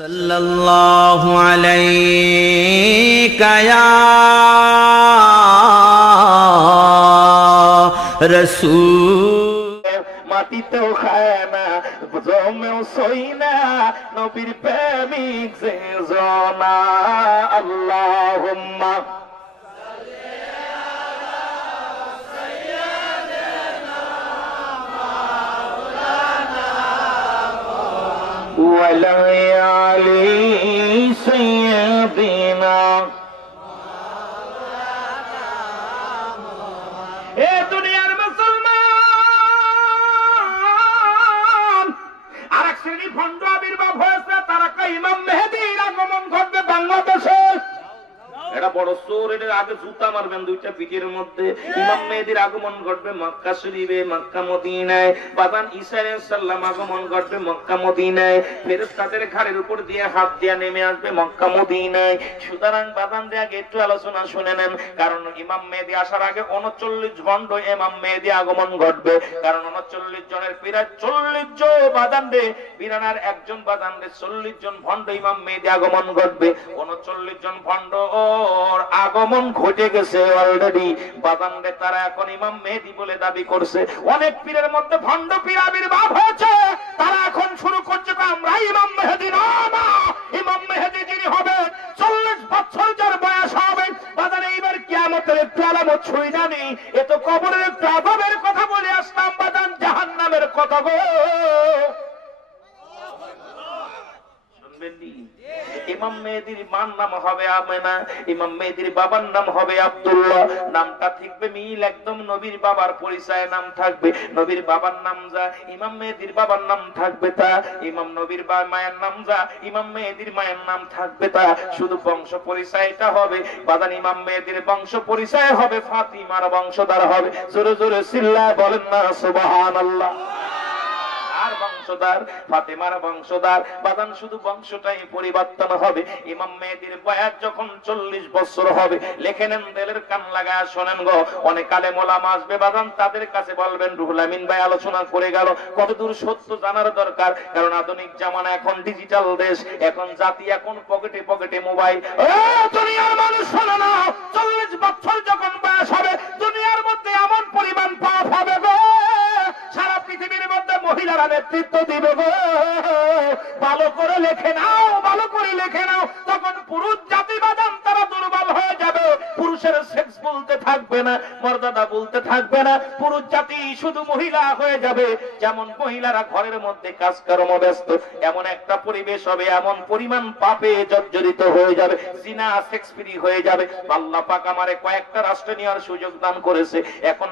সাল্লাল্লাহু আলাইকা ইয়া রাসূল। মাটিতেও খায় না, জমেও সই না, নবীর প্রেমিক যে জনা। আল্লাহুম্মা ওয়ালা আলি সাইয়্যিদিনা। এ দুনিয়ার মুসলমান, আরেক শ্রেণী ভণ্ড আবির্ভাব হয়েছে। তারা কয় ইমাম মেহেদীর আগমন ঘটবে বাংলাদেশে। এটা বড় চোর, এটার আগে জুতা মারবেন দুইটা পিঠের মধ্যে। ইমাম মেহেদীর আগমন ঘটবে মক্কা শরীফে, মক্কা মদিনায়। বাদান ঈসা আলাইহিস সালাম আগমন ঘটবে মক্কা মদিনায়। ফেরেশতাদের ঘাড়ের উপর দিয়ে হাত দিয়ে নেমে আসবে মক্কা মদিনায়। সুতরাং বাদান দিয়ে আগে একটু আলোচনা শুনে নেন, কারণ ইমাম মেহেদী আসার আগে 39 ভণ্ড ইমাম মেহেদী আগমন ঘটবে। কারণ 39 জনের প্রায় 40 জন বাদান রে বিরানার একজন বাদান রে 40 জন ভণ্ড ইমাম মেহেদী আগমন ঘটবে। 39 জন ভণ্ড আগমন ঘটে গেছে অলরেডি। বাদানরে তারা এখন ইমাম মেহেদী বলে দাবি করছে। অনেক পীরের মধ্যে ভণ্ড পীর আবির্ভাব হয়েছে। তারা এখন শুরু করছে আমরা ইমাম মেহেদী না, ইমাম মেহেদী যিনি হবে 40 বছর যার বয়স হবে। বাদান এইবার কিয়ামতের একটু আলামত ছুঁই জানি। এ তো কবরের একটু আযাবের কথা বলে আসলাম, বাদান জাহান্নামের কথা গো। ইমাম মেহেদীর মার নাম হবে আমেনা, ইমাম মেহেদীর বাবার নাম হবে আব্দুল্লাহ। নামটা থাকবে মিল, একদম নবীর বাবার পরিচয় নাম থাকবে। নবীর বাবার নাম যা, ইমাম মেহেদীর বাবার নাম থাকবে তা। ইমাম নবীর মায়ের নাম যা, ইমাম মেহেদীর মায়ের নাম থাকবে তা। শুধু বংশ পরিচয়টা হবে বাদান ইমাম মেহেদীর বংশ পরিচয় হবে ফাতিমার বংশধর হবে। জোরে জোরে চিল্লায় বলেন না সুবহানাল্লাহ। আর বংশধর ফাতেমার বংশধর বাদান, শুধু বংশটাই পরিবর্তন হবে। ইমাম মেহেদীর বয়স যখন 40 বছর হবে, লেখে নেন, দিলের কান লাগায় শোনেন গো। অনেক আলেম ওলামা আসবে বাদান, তাদের কাছে বলবেন রুহুল আমিন ভাই আলোচনা করে গেল। কতদূর সত্য জানার দরকার, কারণ আধুনিক জামানা, এখন ডিজিটাল দেশ, এখন জাতি, এখন পকেটে পকেটে মোবাইল। ও দুনিয়ার মানুষ শোনো না, 40 বছর যখন বয়স হবে, দুনিয়ার মধ্যে এমন পরিমাণ পাপ হবে গো, সারা পৃথিবীর মধ্যে মহিলারা নেতৃত্ব দিবে গো। ভালো করে লেখে নাও, ভালো করে লেখে নাও। তখন পুরুষ জাতি বাদান তারা দুর্বল হয়ে যাবে। পুরুষের সেক্স বলতে থাকবে না, মর্যাদা বলতে থাকবে না। পুরুষ জাতি শুধু মহিলা হয়ে যাবে। যেমন মহিলারা ঘরের মধ্যে কাজকর্ম ব্যস্ত, এমন একটা পরিবেশ হবে, এমন পরিমাণ পাপে জর্জরিত হয়ে যাবে, জিনা সেক্স ফ্রি হয়ে যাবে। আল্লাহ পাক আমারে কয়েকটা রাষ্ট্র নেওয়ার সুযোগ দান করেছে। এখন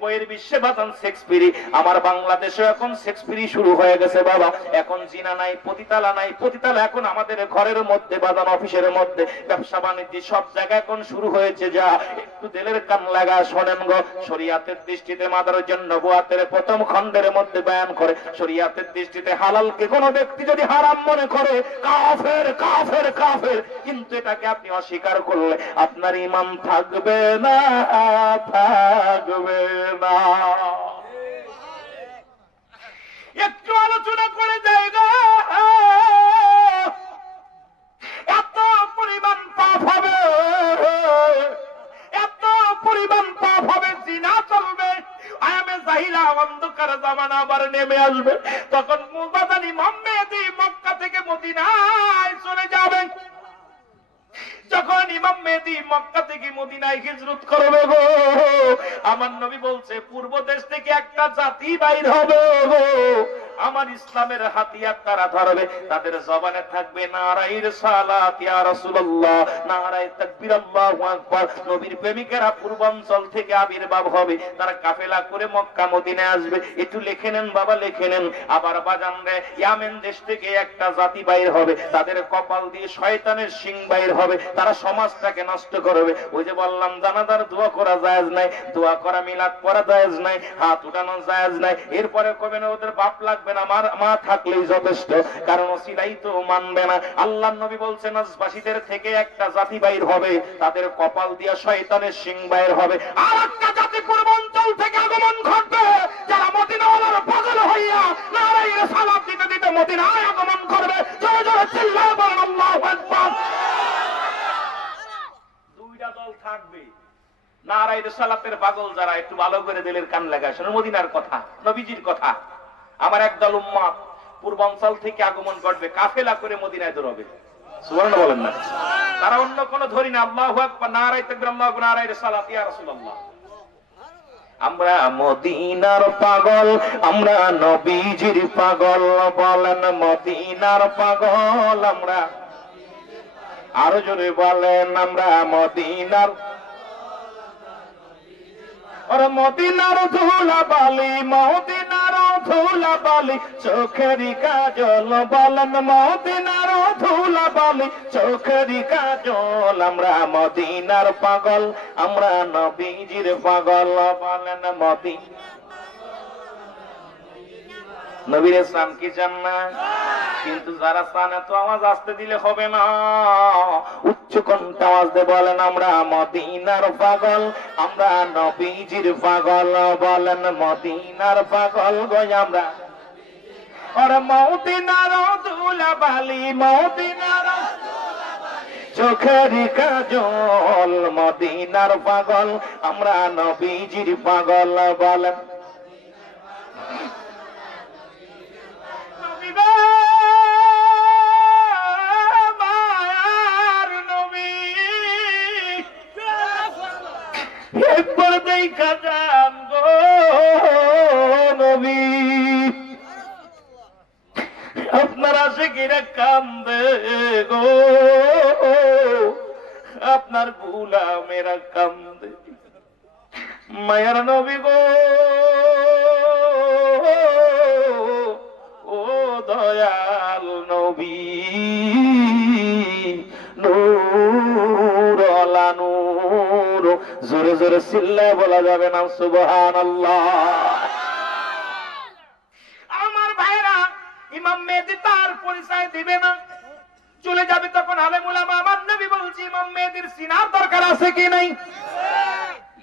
বইয়ের বিশ্বে বাদান সেক্স ফ্রি। আমার বাংলাদেশে এখন সেক্স ফ্রি শুরু হয়ে গেছে বাবা। এখন জিনা নাই, পতিতালা নাই। পতিতালা এখন আমাদের ঘরের মধ্যে বাদান, অফিসের মধ্যে, ব্যবসা বাণিজ্য সব জায়গায় এখন শুরু হয়েছে। যা একটু দিলের কান লাগা শোনেন গো। শরীয়তের দৃষ্টিতে মাদারুজ্জান নবুয়াতের প্রথম খণ্ডের মধ্যে বয়ান করে, শরীয়তের দৃষ্টিতে হালালকে কোনো ব্যক্তি যদি হারাম মনে করে, কাফের কাফের কাফের। কিন্তু এটাকে আপনি অস্বীকার করলে আপনার ঈমান থাকবে না, থাকবে না। একটু আলোচনা করে জায়গা, এত পরিমাণ পাপ হবে, এত পরিমাণ পাপ হবে, জিনা চলবে। আয়ামে জাহিলা অন্ধকার জামানা আবার নেমে আসবে। তখন মুবাদান ইমাম মেহেদী মক্কা থেকে মদিনায় চলে যাবেন। যখন ইমাম মেহেদী মক্কা থেকে মদিনায় হিজরত করবে গো, আমার নবী বলছে পূর্ব দেশ থেকে একটা জাতি বাইর হবে গো। আমার ইসলামের হাতিয়ার তারা ধরবে। তাদের জবানে থাকবে নারায়ে রিসালাত ইয়া রাসূলুল্লাহ, নারায়ে তাকবীর, আল্লাহু আকবার। নবীর প্রেমিকেরা পূর্বাঞ্চল থেকে আবির্ভাব হবে। তারা কাফেলা করে মক্কা মদিনায় আসবে। একটু লিখে নেন বাবা, লিখে নেন। আবার বাজান রে, ইয়ামেন দেশ থেকে একটা জাতি বাইর হবে। তাদের কপাল দিয়ে শয়তানের শিং বাইর হবে। তারা সমাজটাকে নষ্ট করবে। ওই যে বললাম জানাজার দোয়া করা জায়েজ নাই, দোয়া করা মিলাদ পড়া জায়েজ নাই, হাত উঠানো জায়েজ নাই। এরপরে কবে না ওদের বাপ লাগবে না, মা থাকলেই যথেষ্ট, কারণ ওসিলাই তো মানবে না। আল্লাহর নবী বলছেন নাজবাসীদের থেকে একটা জাতি বাইর হবে, তাদের কপাল দিয়া শয়তানের শিং বাইর হবে। আর একটা জাতি পূর্বাঞ্চল থেকে আগমন ঘটবে, যারা মদিনাওয়ালার পাগল হইয়া নারায়ে রিসালাত দিতে দিতে মদিনায় আগমন করবে। জোরে জোরে চিল্লা নারায়ে রিসালাতের পাগল যারা একটু ভালো করে দিলের কান লাগায় শুনুন মদিনার কথা, নবীজির কথা। আমার একদল উম্মত পূর্বাঞ্চল থেকে আগমন করবে, কাফেলা করে মদিনায় দৌড়বে। সুবহানাল্লাহ বলেন না? তারা অন্য কোন ধরি না। আল্লাহু আকবার, নারায়ে তাকবীর, আল্লাহু নারায়ে রিসালাত, ইয়া রাসূলুল্লাহ। আমরা মদিনার পাগল, আমরা নবীজির পাগল, বলেন মদিনার পাগল আমরা। আরো জোরে বলেন আমরা মদিনার। ওরে মদিনার ধুলা বালি, মদিনার ধুলা বালি, চোখেরই কাজল, বলেন মদিনার ধুলা বালি, চোখেরই কাজল। আমরা মদিনার পাগল, আমরা নবীজির পাগল, বলেন মদিনা। নবীর ইসলাম কি চান না? কিন্তু যারা চান এত আওয়াজ আসতে দিলে হবে না, উচ্চ কণ্ঠে আওয়াজ দিয়ে বলেন আমরা মদিনার পাগল, আমরা নবীজির পাগল, বলেন মদিনার পাগল গো আমরা। ওরে মদিনার ধুলা বালি, মদিনার চোখেরই কাজল, মদিনার পাগল, আমরা নবীজির পাগল, বলেন। একবার দেখা যান গো নবী, আপনার আশিকিরা কান্দে গো, আপনার গোলামেরা কান্দে। মায়ার নবী গো, ও দয়াল নবী, নূর আলা নূর, জোরে জোরে চিল্লায় বলা যাবে না সুবহানাল্লাহ। আমার ভাইরা, ইমাম মেহেদী তার পরিচয় দিবে না, চলে যাবে তখন আলেম উলামা। আমার নবী বলছি ইমাম মেহেদীর সিনার দরকার আছে কি নাই?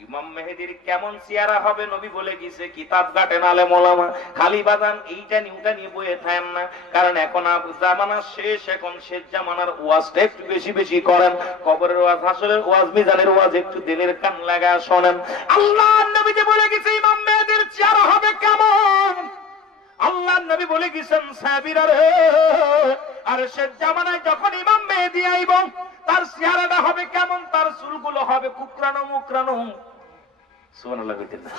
ইমাম মেহেদীর কেমন চেহারা হবে নবী বলে গেছে, কিতাব ঘাটেন আলেম ওলামা, খালি বাদান এইটা নিয়ে ওটা নিয়ে বয়ে থাকেন না। কারণ এখন জামানা শেষ, এখন শেষ জামানার ওয়াজটা একটু বেশি বেশি করেন, কবরের ওয়াজ, হাসরের ওয়াজ, মিজানের ওয়াজ একটু দিলের কান লাগায় শোনেন। আল্লাহর নবী যে বলে গেছে ইমাম মেহেদীর চেহারা হবে কেমন, আল্লাহর নবী বলে গেছেন সাহাবীরা রে, আর শেষ জামানায় যখন ইমাম মেহেদী আইব তার চেহারাটা হবে কেমন, তার চুলগুলো হবে কুকরানো মুকরানো। সুবহানাল্লাহ কইতেন না?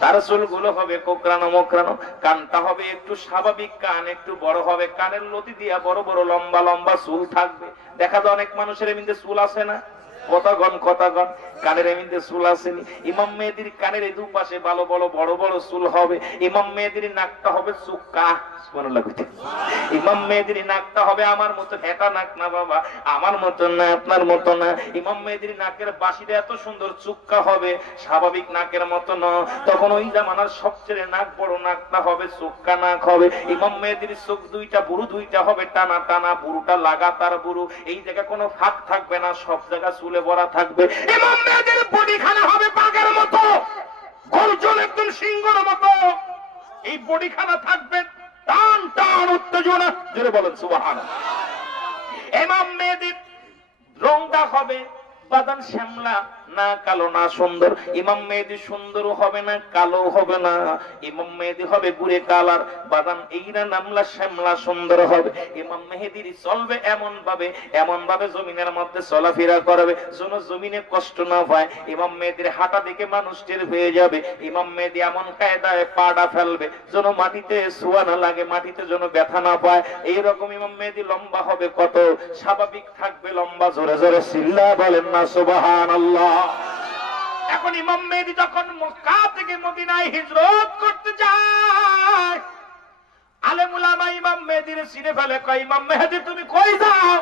তার চুলগুলো হবে কোকরানো মোকরানো, কানটা হবে একটু স্বাভাবিক কান, একটু বড় হবে, কানের লতি দিয়া বড় বড় লম্বা লম্বা চুল থাকবে। দেখা যায় অনেক মানুষের এমনিতে চুল আছে না, কথাগণ কথাগণ, কানের এমনিতে চুল আসেনি। ইমাম মেহেদীর কানের এই দুপাশে ভালো বড় বড় বড় চুল হবে। ইমাম মেহেদীর নাকটা হবে চুক্কা। সুবহানাল্লাহ কইতেন। ইমাম মেহেদীর নাকটা হবে আমার মতো হেঁটা নাক না বাবা, আমার মতো না, আপনার মতো না। ইমাম মেহেদীর নাকের বাঁশিটা এত সুন্দর চুক্কা হবে, স্বাভাবিক নাকের মতো না। তখন ওই জামানার সবচেয়ে নাক বড় নাকটা হবে চুক্কা নাক হবে। ইমাম মেহেদীর চোখ দুইটা, বুড়ো দুইটা হবে টানা টানা, বুড়োটা লাগাতার বুড়ো, এই জায়গায় কোনো ফাঁক থাকবে না, সব জায়গা চুলে ভরা থাকবে। ইমাম মেহেদীর বডি খানা হবে বাঘের মতো, গর্জন একদম সিংহের মতো, এই বডি খানা থাকবে টান টান উত্তেজনা, জোরে বলেন সুবহানাল্লাহ। ইমাম মেহেদীর রংটা হবে বাদান শ্যামলা, না কালো না সুন্দর। ইমাম মেহেদী সুন্দর হবে না, কালো হবে না, ইমাম মেহেদী হবে গুড়ে কালার, বাদান এইরা নামলা শ্যামলা সুন্দর হবে। ইমাম মেহেদীর চলবে এমন ভাবে জমিনের মধ্যে চলাফেরা করবে যেন জমিনে কষ্ট না পায়। ইমাম মেহেদীর হাঁটা দেখে মানুষ টের পেয়ে যাবে। ইমাম মেহেদী এমন কায়দায় পাড়া ফেলবে যেন মাটিতে ছোঁয়া না লাগে, মাটিতে যেন ব্যথা না পায়। এইরকম ইমাম মেহেদী লম্বা হবে কত, স্বাভাবিক থাকবে লম্বা, জোরে জোরে চিল্লায় বলেন না সুবহানাল্লাহ। এখন ইমাম মেহেদী যখন মক্কা থেকে মদিনায় হিজরত করতে যায়, আলেম উলামা ইমাম মেহেদীর চিনে ফেলে, কয় ইমাম মেহেদী তুমি কই যাও?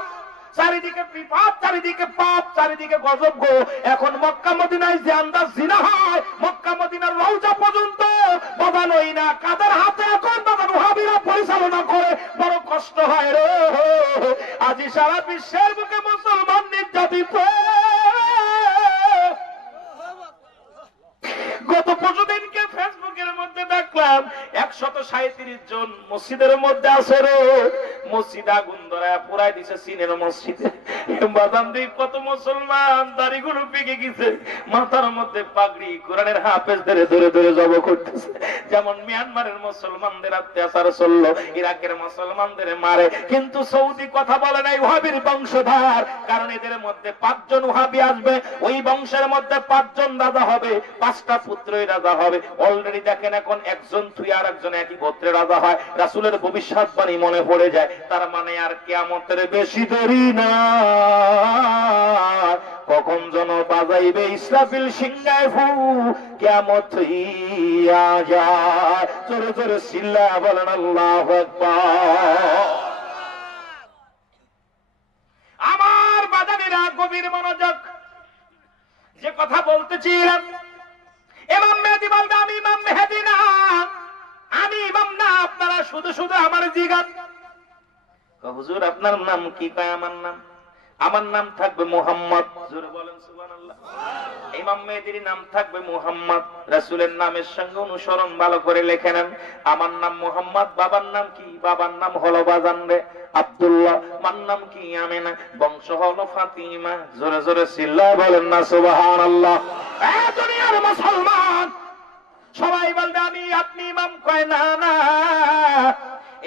চারিদিকে বিপদ, চারিদিকে পাপ, চারিদিকে গজব গো। এখন মক্কা মদিনায় যে আন্দাজ জিনা হয়, মক্কা মদিনার রওজা পর্যন্ত বাজানোই না, কাদের হাতে এখন বাজান ওয়াহাবীরা পরিচালনা করে, বড় কষ্ট হয় রে। আজি সারা বিশ্বের বুকে মুসলমান নির্যাতিত। গত পরশুদিনকে ফেসবুকের মধ্যে দেখলাম 137 জন মসজিদের মধ্যে আছে রে, মসজিদ আগুন ধরায় পুরাই দিছে সিনের মসজিদে। বাদাম দিয়ে কত মুসলমান দাড়িগুলো পেকে গেছে, মাথার মধ্যে পাগড়ি, কোরআনের হাফেজ ধরে ধরে ধরে জব করতেছে। যেমন মিয়ানমারের মুসলমানদের অত্যাচার চললো, ইরাকের মুসলমানদের মারে, কিন্তু সৌদি কথা বলে নাই ওয়াহাবির বংশধর, কারণ এদের মধ্যে 5 জন ওয়াহাবি আসবে, ওই বংশের মধ্যে 5 জন রাজা হবে, 5টা পুত্রই রাজা হবে। অলরেডি দেখেন এখন একজন তুই আর একজন একই গোত্রে রাজা হয়, রাসূলের ভবিষ্যৎবাণী মনে পড়ে যায়। তার মানে আর কিয়ামতের বেশি দেরি না, কখন যেন বাজাইবে ইসরাফিল সিংহায় ফু, কিয়ামত হইয়া যায়। জোরে জোরে চিল্লায়া বলেন আল্লাহু আকবার। আমার বাজানেরা গভীর মনোযোগ, যে কথা বলতেছিলাম, ইমাম মেহেদী বলবে আমি ইমাম মেহেদী না, আমি ইমাম না, আপনারা শুধু শুধু আমার জিজ্ঞান হুজুর আপনার নাম কি? কয় আমার নাম থাকবে মুহাম্মদ। জোরে বলেন সুবহানাল্লাহ। ইমাম মেহেদীর নাম থাকবে মুহাম্মদ, রাসূলের নামের সঙ্গে অনুসরণ ভালো করে লিখে নেন। আমার নাম মুহাম্মদ, বাবার নাম কি? বাবার নাম হলো বাজান রে আব্দুল্লাহ, মার নাম কি? আমিনা, বংশ হলো ফাতিমা। জোরে জোরে চিল্লায় বলেন না সুবহানাল্লাহ। এই দুনিয়ার মুসলমান সবাই বলবে আমি আপনি ইমাম, কয় না না,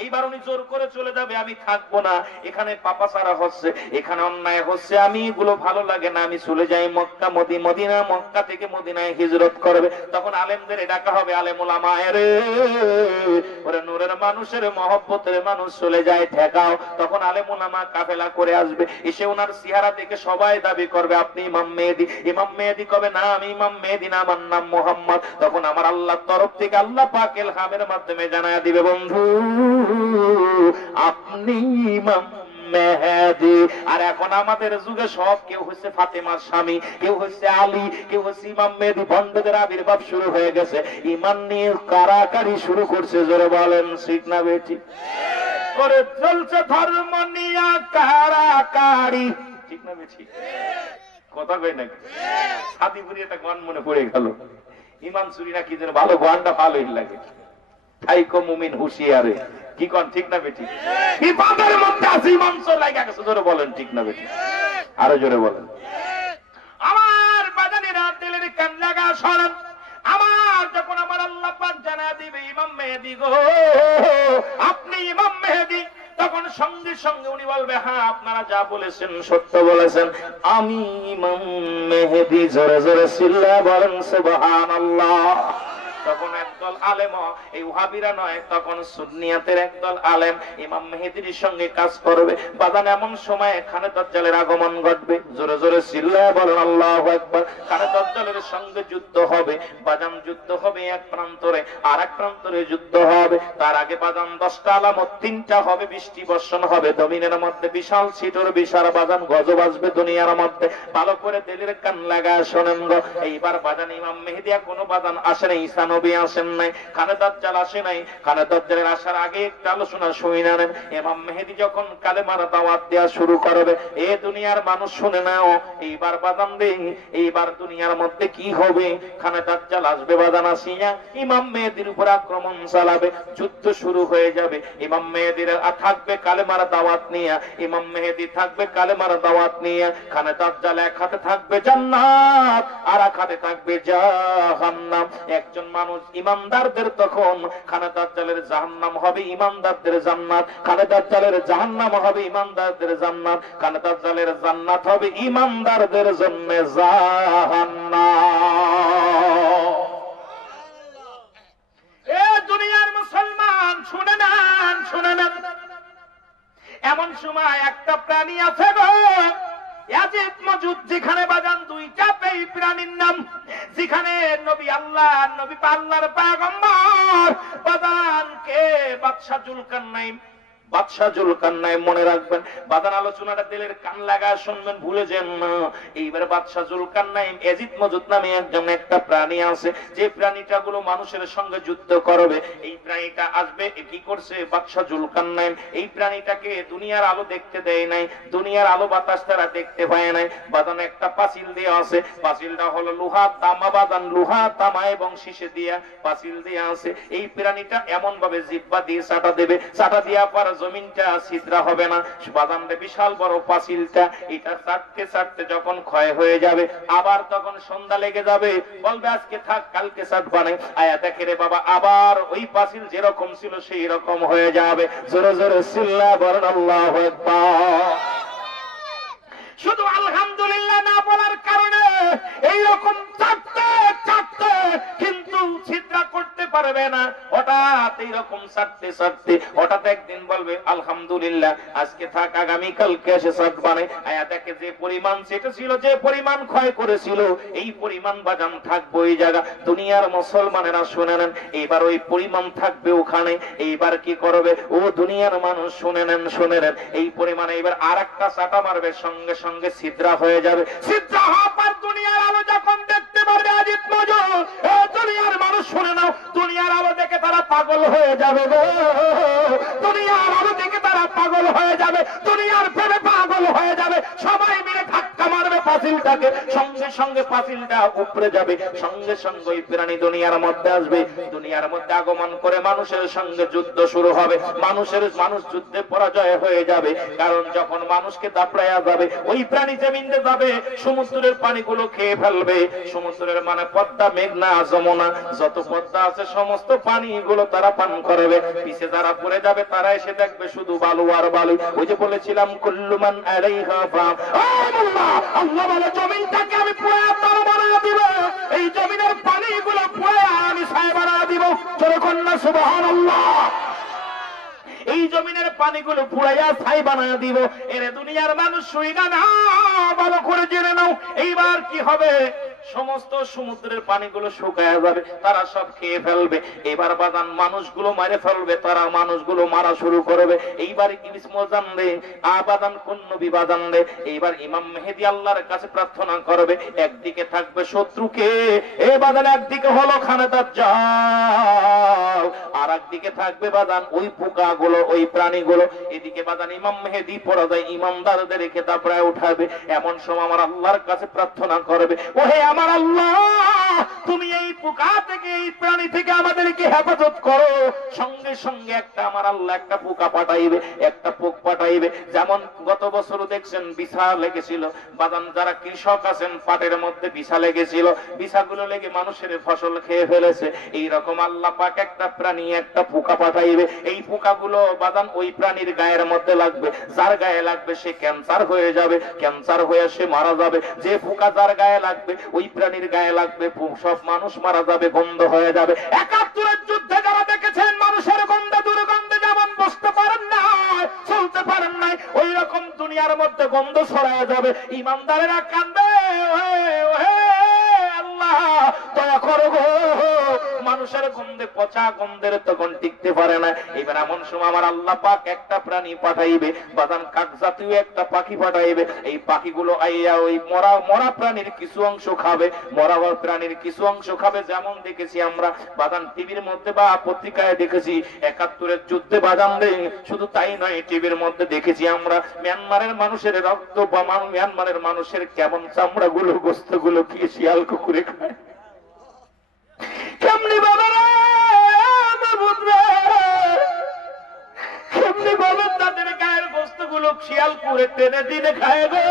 এইবার উনি জোর করে চলে যাবে, আমি থাকবো না, এখানে পাপাচারা হচ্ছে, এখানে অন্যায় হচ্ছে, আমি এগুলো ভালো লাগে না, আমি চলে যাই মক্কা মদিনা, মক্কা থেকে মদিনায় হিজরত করবে। তখন আলেমদের ডাকা হবে, আলেম উলামায়ে রে, ওরে নূরের মানুষের মহব্বতের মানুষ চলে যায় ঠেকাও। তখন আলেম উলামা কাফেলা করে আসবে, এসে ওনার চেহারা দেখে সবাই দাবি করবে আপনি ইমাম মেহেদী। ইমাম মেহেদী কবে না আমি ইমাম মেহেদী না, আমার নাম মুহাম্মদ। তখন আমার আল্লাহর তরফ থেকে আল্লাহ পাক ইলহামের মাধ্যমে জানায়া দিবে বন্ধু আপনি ইমাম মেহেদী। আর এখন আমাদের যুগে সব, কেউ হচ্ছে ফাতেমার স্বামী, কেউ হচ্ছে আলী, কেউ হচ্ছে ইমাম মেহেদী। ভণ্ডদের আবির্ভাব শুরু হয়ে গেছে, ইমান নিয়ে কারাকারি শুরু করছে। জোরে বলেন ঠিক না বেটি? করে চলছে ধর্ম নিয়ে কারাকারি, ঠিক না বেটি? কথা কই নাকি? সাদিপুরি একটা গান মনে পড়ে গেল, ইমান চুরি নাকি যেন ভালো, গানটা ভালোই লাগে। থাইকো মুমিন হুঁশিয়ারে, কি কোন ঠিক না বেটি? বিপদের মধ্যে আছে ইমান চোর লাগা গেছে। জোরে বলেন ঠিক না বেটি? আরো জোরে বলেন। আমার বাজানেরা দিলের কান লাগা শোনেন, আমার যখন আমার আল্লাহ পাক জানা দিবে ইমাম মেহেদী গো আপনি ইমাম মেহেদী, তখন সঙ্গে সঙ্গে উনি বলবে হ্যাঁ আপনারা যা বলেছেন সত্য বলেছেন, আমি ইমাম মেহেদী। জোরে জোরে চিল্লায়া বলেন সুবহানাল্লাহ। তখন একদল আলেম, এই ওয়াহাবিরা নয়, তখন সুন্নিয়াতের একদল আলেম ইমাম মেহেদীর সঙ্গে কাজ করবে। বাজান এমন সময় খানে দাজ্জালের আগমন ঘটবে। জোরে জোরে চিল্লায়া বলেন আল্লাহু আকবার। খানে দাজ্জালের সঙ্গে যুদ্ধ হবে। বাজান যুদ্ধ হবে এক প্রান্তরে, আর এক প্রান্তরে যুদ্ধ হবে। তার আগে বাজান 10টা আলামত, 3টা হবে বৃষ্টি বর্ষণ হবে জমিনের মধ্যে, বিশাল ছিটর বিশাল বাজান গজব আসবে দুনিয়ার মধ্যে। ভালো করে দিলের কান লাগা শোনেন গো। এইবার বাজান ইমাম মেহেদী কোনো বাজান আসে নাই, ঈসা নবী আসেন নাই, খানে দাজ্জাল আসে নাই। খানে দাজ্জালের আসার আগে একটা আলোচনা শুনে নেন। ইমাম মেহেদী যখন কালেমার দাওয়াত দেওয়া শুরু করবে, এ দুনিয়ার মানুষ শুনে নাও, এইবার বাজান রে, এইবার দুনিয়ার মধ্যে কি হবে? খানে দাজ্জাল আসবে, বাজান আসিয়া ইমাম মেহেদীর উপর আক্রমণ চালাবে, যুদ্ধ শুরু হয়ে যাবে। ইমাম মেহেদীর থাকবে কালেমার দাওয়াত নিয়ে, ইমাম মেহেদী থাকবে কালেমার দাওয়াত নিয়ে। খানে দাজ্জাল এক হাতে থাকবে জান্নাত, আর এক হাতে থাকবে জাহান্নাম। একজন মানুষ ইমানদারদের তখন খানে দাজ্জালের জাহান্নাম হবে, ইমানদারদের জান্নাত। খানে দাজ্জালের জাহান্নাম হবে, ইমানদারদের জান্নাত। খানে দাজ্জালের জান্নাত হবে, ইমানদারদের জন্য জাহান্নাম। এ দুনিয়ার মুসলমান শুনে নেন, শুনে নেন, এমন সময় একটা প্রাণী আছে গো, ইয়াজিদ মজুদ, যেখানে বাজান 2টা প্রাণীর নাম, যেখানে নবী আল্লাহ, নবী আল্লাহর পয়গম্বর বাজান কে? বাদশা জুলকারনাইন। বাদশা জুলকারনাইন মনে রাখবেন, বাদান আলোচনাটা দিলের কান লাগা শুনবেন, ভুলে যান না। এইবার বাদশা জুলকারনাইন, ইয়াজিদ মজুদ নামে একজন একটা প্রাণী আছে, যে প্রাণীটা গুলো মানুষের সঙ্গে যুদ্ধ করবে। এই প্রাণীটা আসবে, কি করছে বাদশা জুলকারনাইন? এই প্রাণীটাকে দুনিয়ার আলো দেখতে দেয় নাই, দুনিয়ার আলো বাতাস তারা দেখতে পায় নাই। বাদান একটা পাঁচিল দেওয়া আছে, পাঁচিলটা হলো লোহা তামা, বাদান লোহা তামা এবং শীষে দিয়া পাঁচিল দেওয়া আছে। এই প্রাণীটা এমন ভাবে জিহ্বা দিয়ে চাটা দেবে, চাটা দেওয়ার পর জমিনটা ছিদ্রা হবে না। বাদাম রে বিশাল বড় পাঁচিলটা এটা চাটতে চাটতে যখন ক্ষয় হয়ে যাবে, আবার তখন সন্ধ্যা লেগে যাবে, বলবে আজকে থাক কালকে চাটবা না। আয়া দেখে রে বাবা, আবার ওই পাঁচিল যেরকম ছিল সেই রকম হয়ে যাবে। জোরে জোরে সিল্লা বলেন আল্লাহু আকবার। শুধু আলহামদুলিল্লাহ না বলার কারণে এইরকম চাটতে চাটতে কিন্তু ছিদ্রা করতে পারবে না। হঠাৎ এইরকম চাটতে চাটতে হঠাৎ একদিন বলবে আলহামদুলিল্লাহ আজকে থাক আগামী কালকে এসে চাটবানে। আয়া দেখে যে পরিমাণ সেটা ছিল, যে পরিমাণ ক্ষয় করেছিল এই পরিমাণ বাজান থাকবে ওই জায়গা। দুনিয়ার মুসলমানেরা শুনে নেন, এইবার ওই পরিমাণ থাকবে ওখানে। এইবার কি করবে ও দুনিয়ার মানুষ শুনে নেন, শুনে নেন, এই পরিমাণে এবার আর একটা চাটা মারবে, সঙ্গে সঙ্গে ছিদ্রা হয়ে যাবে। ছিদ্রা হওয়ার পর দুনিয়ার আলো যখন দেখতে পারবে আজিব নজর, দুনিয়ার মানুষ শুনে নাও, দুনিয়ার আলো দেখে তারা পাগল হয়ে যাবে গো। দুনিয়ার আলো দেখে তারা পাগল হয়ে যাবে, দুনিয়ার প্রেমে পাগল হয়ে যাবে। সবাই মিলে ধাক্কা মারবে পাঁচিলটাকে, সঙ্গে সঙ্গে পাঁচিলটা উপরে যাবে, সঙ্গে সঙ্গে ওই প্রাণী দুনিয়ার মধ্যে আসবে। দুনিয়ার মধ্যে আগমন করে মানুষের সঙ্গে যুদ্ধ শুরু হবে। মানুষ যুদ্ধে পরাজয় হয়ে যাবে, কারণ যখন মানুষকে দাপড়াইয়া যাবে ওই প্রাণী জমিনে যাবে, সমুদ্রের পানিগুলো খেয়ে ফেলবে। সমুদ্রের মানে পদ্মা, মেঘনা, যমুনা, যত পদ্মা আছে সমস্ত পানিগুলো তারা পান করবে। পিছে যারা পড়ে যাবে তারা এসে দেখবে শুধু বালু আর বালু। ওই যে বলেছিলাম কুল্লু মান আলাইহা ফান, আল্লাহ বলে জমিনটাকে আমি পুরো তার বানিয়ে দিব, এই জমিনের পানিগুলো পুরো আমি ছায়া বানিয়ে দিব। জোরে কন্যা সুবহানাল্লাহ। এই জমিনের পানিগুলো পুরাইয়া ছাই বানিয়ে দিব। এরে দুনিয়ার মানুষ শুইনা না, ভালো করে জেনে নাও এইবার কি হবে। সমস্ত সমুদ্রের পানিগুলো শুকায়া যাবে, তারা সব খেয়ে ফেলবে। এবার বাদান মানুষগুলো মারে ফেলবে, তারা মানুষগুলো মারা শুরু করবে। এইবার ইসমজান রে আবাদান কোন নবী বাদান রে, এইবার ইমাম মেহেদী আল্লাহর কাছে প্রার্থনা করবে। একদিকে থাকবে শত্রুকে এ বাদান, একদিকে হলো খানে দাজ্জাল, আর একদিকে থাকবে বাদান ওই পোকাগুলো, ওই প্রাণীগুলো। এদিকে বাদান ইমাম মেহেদী পরাজয় ইমানদারদের রেখে দাপড়ায় উঠাবে। এমন সময় আমার আল্লাহর কাছে প্রার্থনা করবে, ওহে আমার আল্লাহ, তুমি এই পোকা থেকে, এই প্রাণী থেকে আমাদেরকে হেফাজত করো। সঙ্গে সঙ্গে একটা আমার আল্লাহ একটা পোকা পাঠাইবে, একটা পোক পাঠাইবে। যেমন গত বছর দেখছেন বিছা লেগেছিল বাদান, যারা কৃষক আছেন পাটের মধ্যে বিছা লেগেছিল, বিছাগুলো লেগে মানুষের ফসল খেয়ে ফেলেছে। এইরকম আল্লাহ পাক একটা প্রাণী, একটা পোকা পাঠাইবে। এই পোকাগুলো বাদান ওই প্রাণীর গায়ের মধ্যে লাগবে, যার গায়ে লাগবে সে ক্যান্সার হয়ে যাবে, ক্যান্সার হয়ে সে মারা যাবে। যে পোকা যার গায়ে লাগবে ওই প্রাণীর গায়ে লাগবে, সব মানুষ মারা যাবে, গন্ধ হয়ে যাবে। ৭১-এর যুদ্ধে যারা দেখেছেন মানুষের গন্ধে দুর্গন্ধে যেমন বসতে পারেন না, চলতে পারেন না, ওই রকম দুনিয়ার মধ্যে গন্ধ ছড়ায় যাবে। ইমানদারেরা কান্দে, আল্লাহ দয়া করো গো, মানুষের গন্ধে, পচা গন্ধের তখন টিকতে পারে না। এবার এমন সময় আমার আল্লাহ পাক একটা প্রাণী পাঠাইবে বাদান, কাক জাতীয় একটা পাখি পাঠাইবে। এই পাখিগুলো আইয়া ওই মরা প্রাণীর কিছু অংশ খাবে, মরা প্রাণীর কিছু অংশ খাবে। যেমন দেখেছি আমরা বাদান টিভির মধ্যে বা পত্রিকায় দেখেছি ৭১-এর যুদ্ধে বাদান দেয়। শুধু তাই নয়, টিভির মধ্যে দেখেছি আমরা মিয়ানমারের মানুষের রক্ত বা মিয়ানমারের মানুষের কেমন চামড়া গুলো, গোস্ত গুলো কি শিয়াল কুকুরে খায়, কেমনি বাবা কেমনি বলেন তাদের গায়ের গোস্ত গুলো শিয়াল কুকুরে টেনে দিনে খায় গো।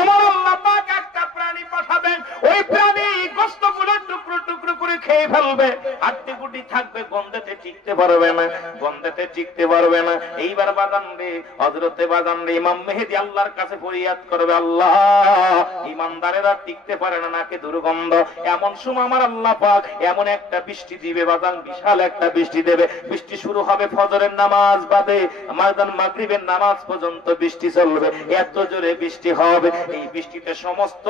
আমার আল্লাহ পাক একটা প্রাণী পাঠাবেন, ওই প্রাণী গোস্ত গুলো টুকরো টুকরো করে খেয়ে ফেলবে। হাড্ডি গুড্ডি থাকবে, গন্ধেতে টিকতে পারবে না, গন্ধেতে টিকতে পারবে না। এইবার বাদান রে হযরতে বাদান রে ইমাম মেহেদী আল্লাহর কাছে ফরিয়াদ করবে, আল্লাহ ইমানদারেরা টিকতে পারে না, নাকে দুর্গন্ধ। এমন সময় আমার আল্লাহ পাক এমন একটা বৃষ্টি দিবে বাদান, বিশাল একটা বৃষ্টি দেবে। বৃষ্টি শুরু হবে ফজরের নামাজ বাদে মাগরিবের মাগরিবের নামাজ পর্যন্ত বৃষ্টি চলবে। এত জোরে বৃষ্টি হবে, এই বৃষ্টিতে সমস্ত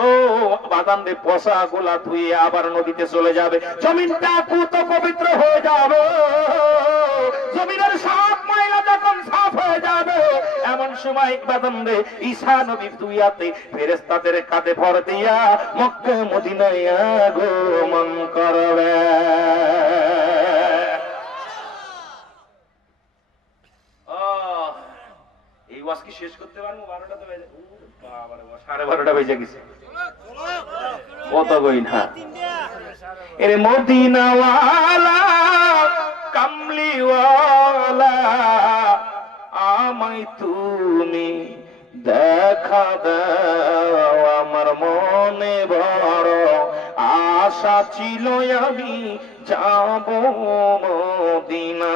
বাদানরে পচা গোলা ধুয়ে আবার নদীতে চলে যাবে। জমিনটা পুত পবিত্র হয়ে যাবে, জমিনের সব ময়লা যখন সাফ হয়ে যাবে, এমন সময় বাদানরে ঈসা নবী দুইয়াতে ফেরেশতাদের কাঁধে ভর দিয়া মক্কা মদিনায় আগমন করবে। এই ওয়াজ কি শেষ করতে পারবো? 12টা বেজে, 12:30 বেজে গেছে। কত গই না এরে মদিনাওয়ালা কামলিওয়ালা আমায় তুমি দেখা দাও। আমার মনে বড় আশা ছিল আমি যাব মদিনায়,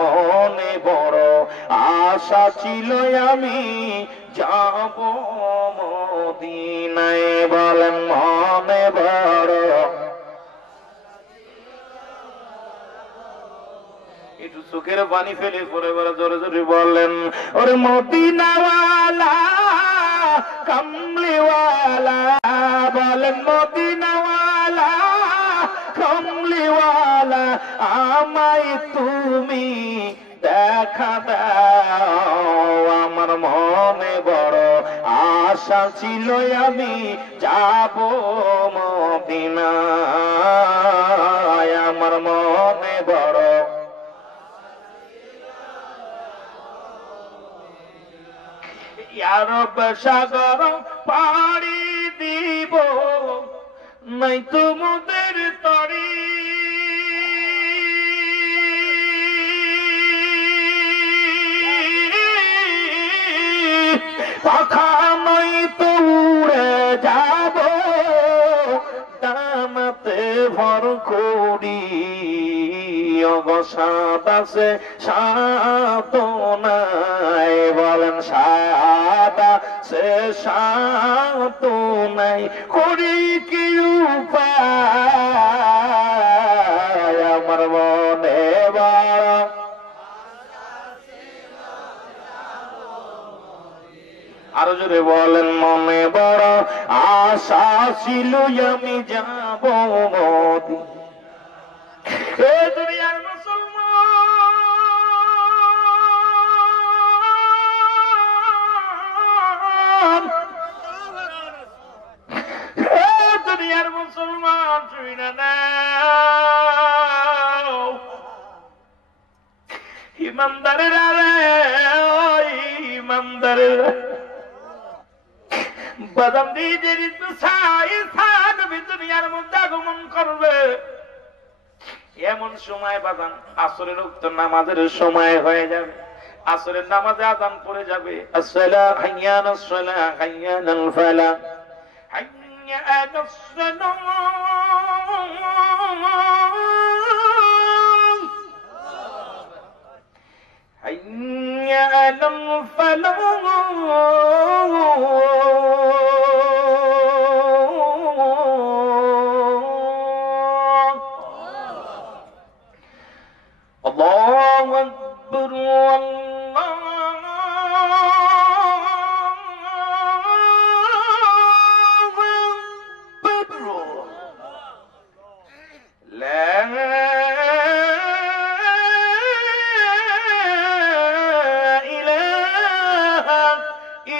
মনে বড় আশা ছিল আমি যাব মদিনায়। বলেন মনে বড়, একটু চোখের পানি ফেলে পরে পরে জোরে জোরে বলেন, ওরে মদিনাওয়ালা কামলিওয়ালা, বলেন মদিনাওয়ালা কামলিওয়ালা আমায় তুমি দেখা দাও। আমার মনে বড় আশা ছিল আমি যাব মদিনায়, আমার মনে বড়। আরব সাগর পাড়ি দিব নাই তোমাদের তরি, পাখা নই তো উড়ে যাব ডানাতে ভর করি। অবসাদ আছে সাত নাই, বলেন সাত আছে সাত নাই, করি কি উপায় আমার মনে বড়। আরো জোরে বলেন মনে বড় আশা ছিল আমি যাব মদিনা। হে দুনিয়ার মুসলমান, হে দুনিয়ার মুসলমান, শুনে নাও ইমানদারেরা রে, ওই ইমানদারেরা বাদাম দিয়ে দুনিয়ার মধ্যে আগমন করবে। এমন সময় বাদান আসরের উক্ত নামাজের সময় হয়ে যাবে, আসরের নামাজে আযান পড়ে যাবে, আসসালাতু হাইয়ানাস সালাহ হাইয়ানাল ফালাহ হাইয়ানাস সালাহ হাইয়ানাল ফালাহ। الله أكبر الله أكبر لا إله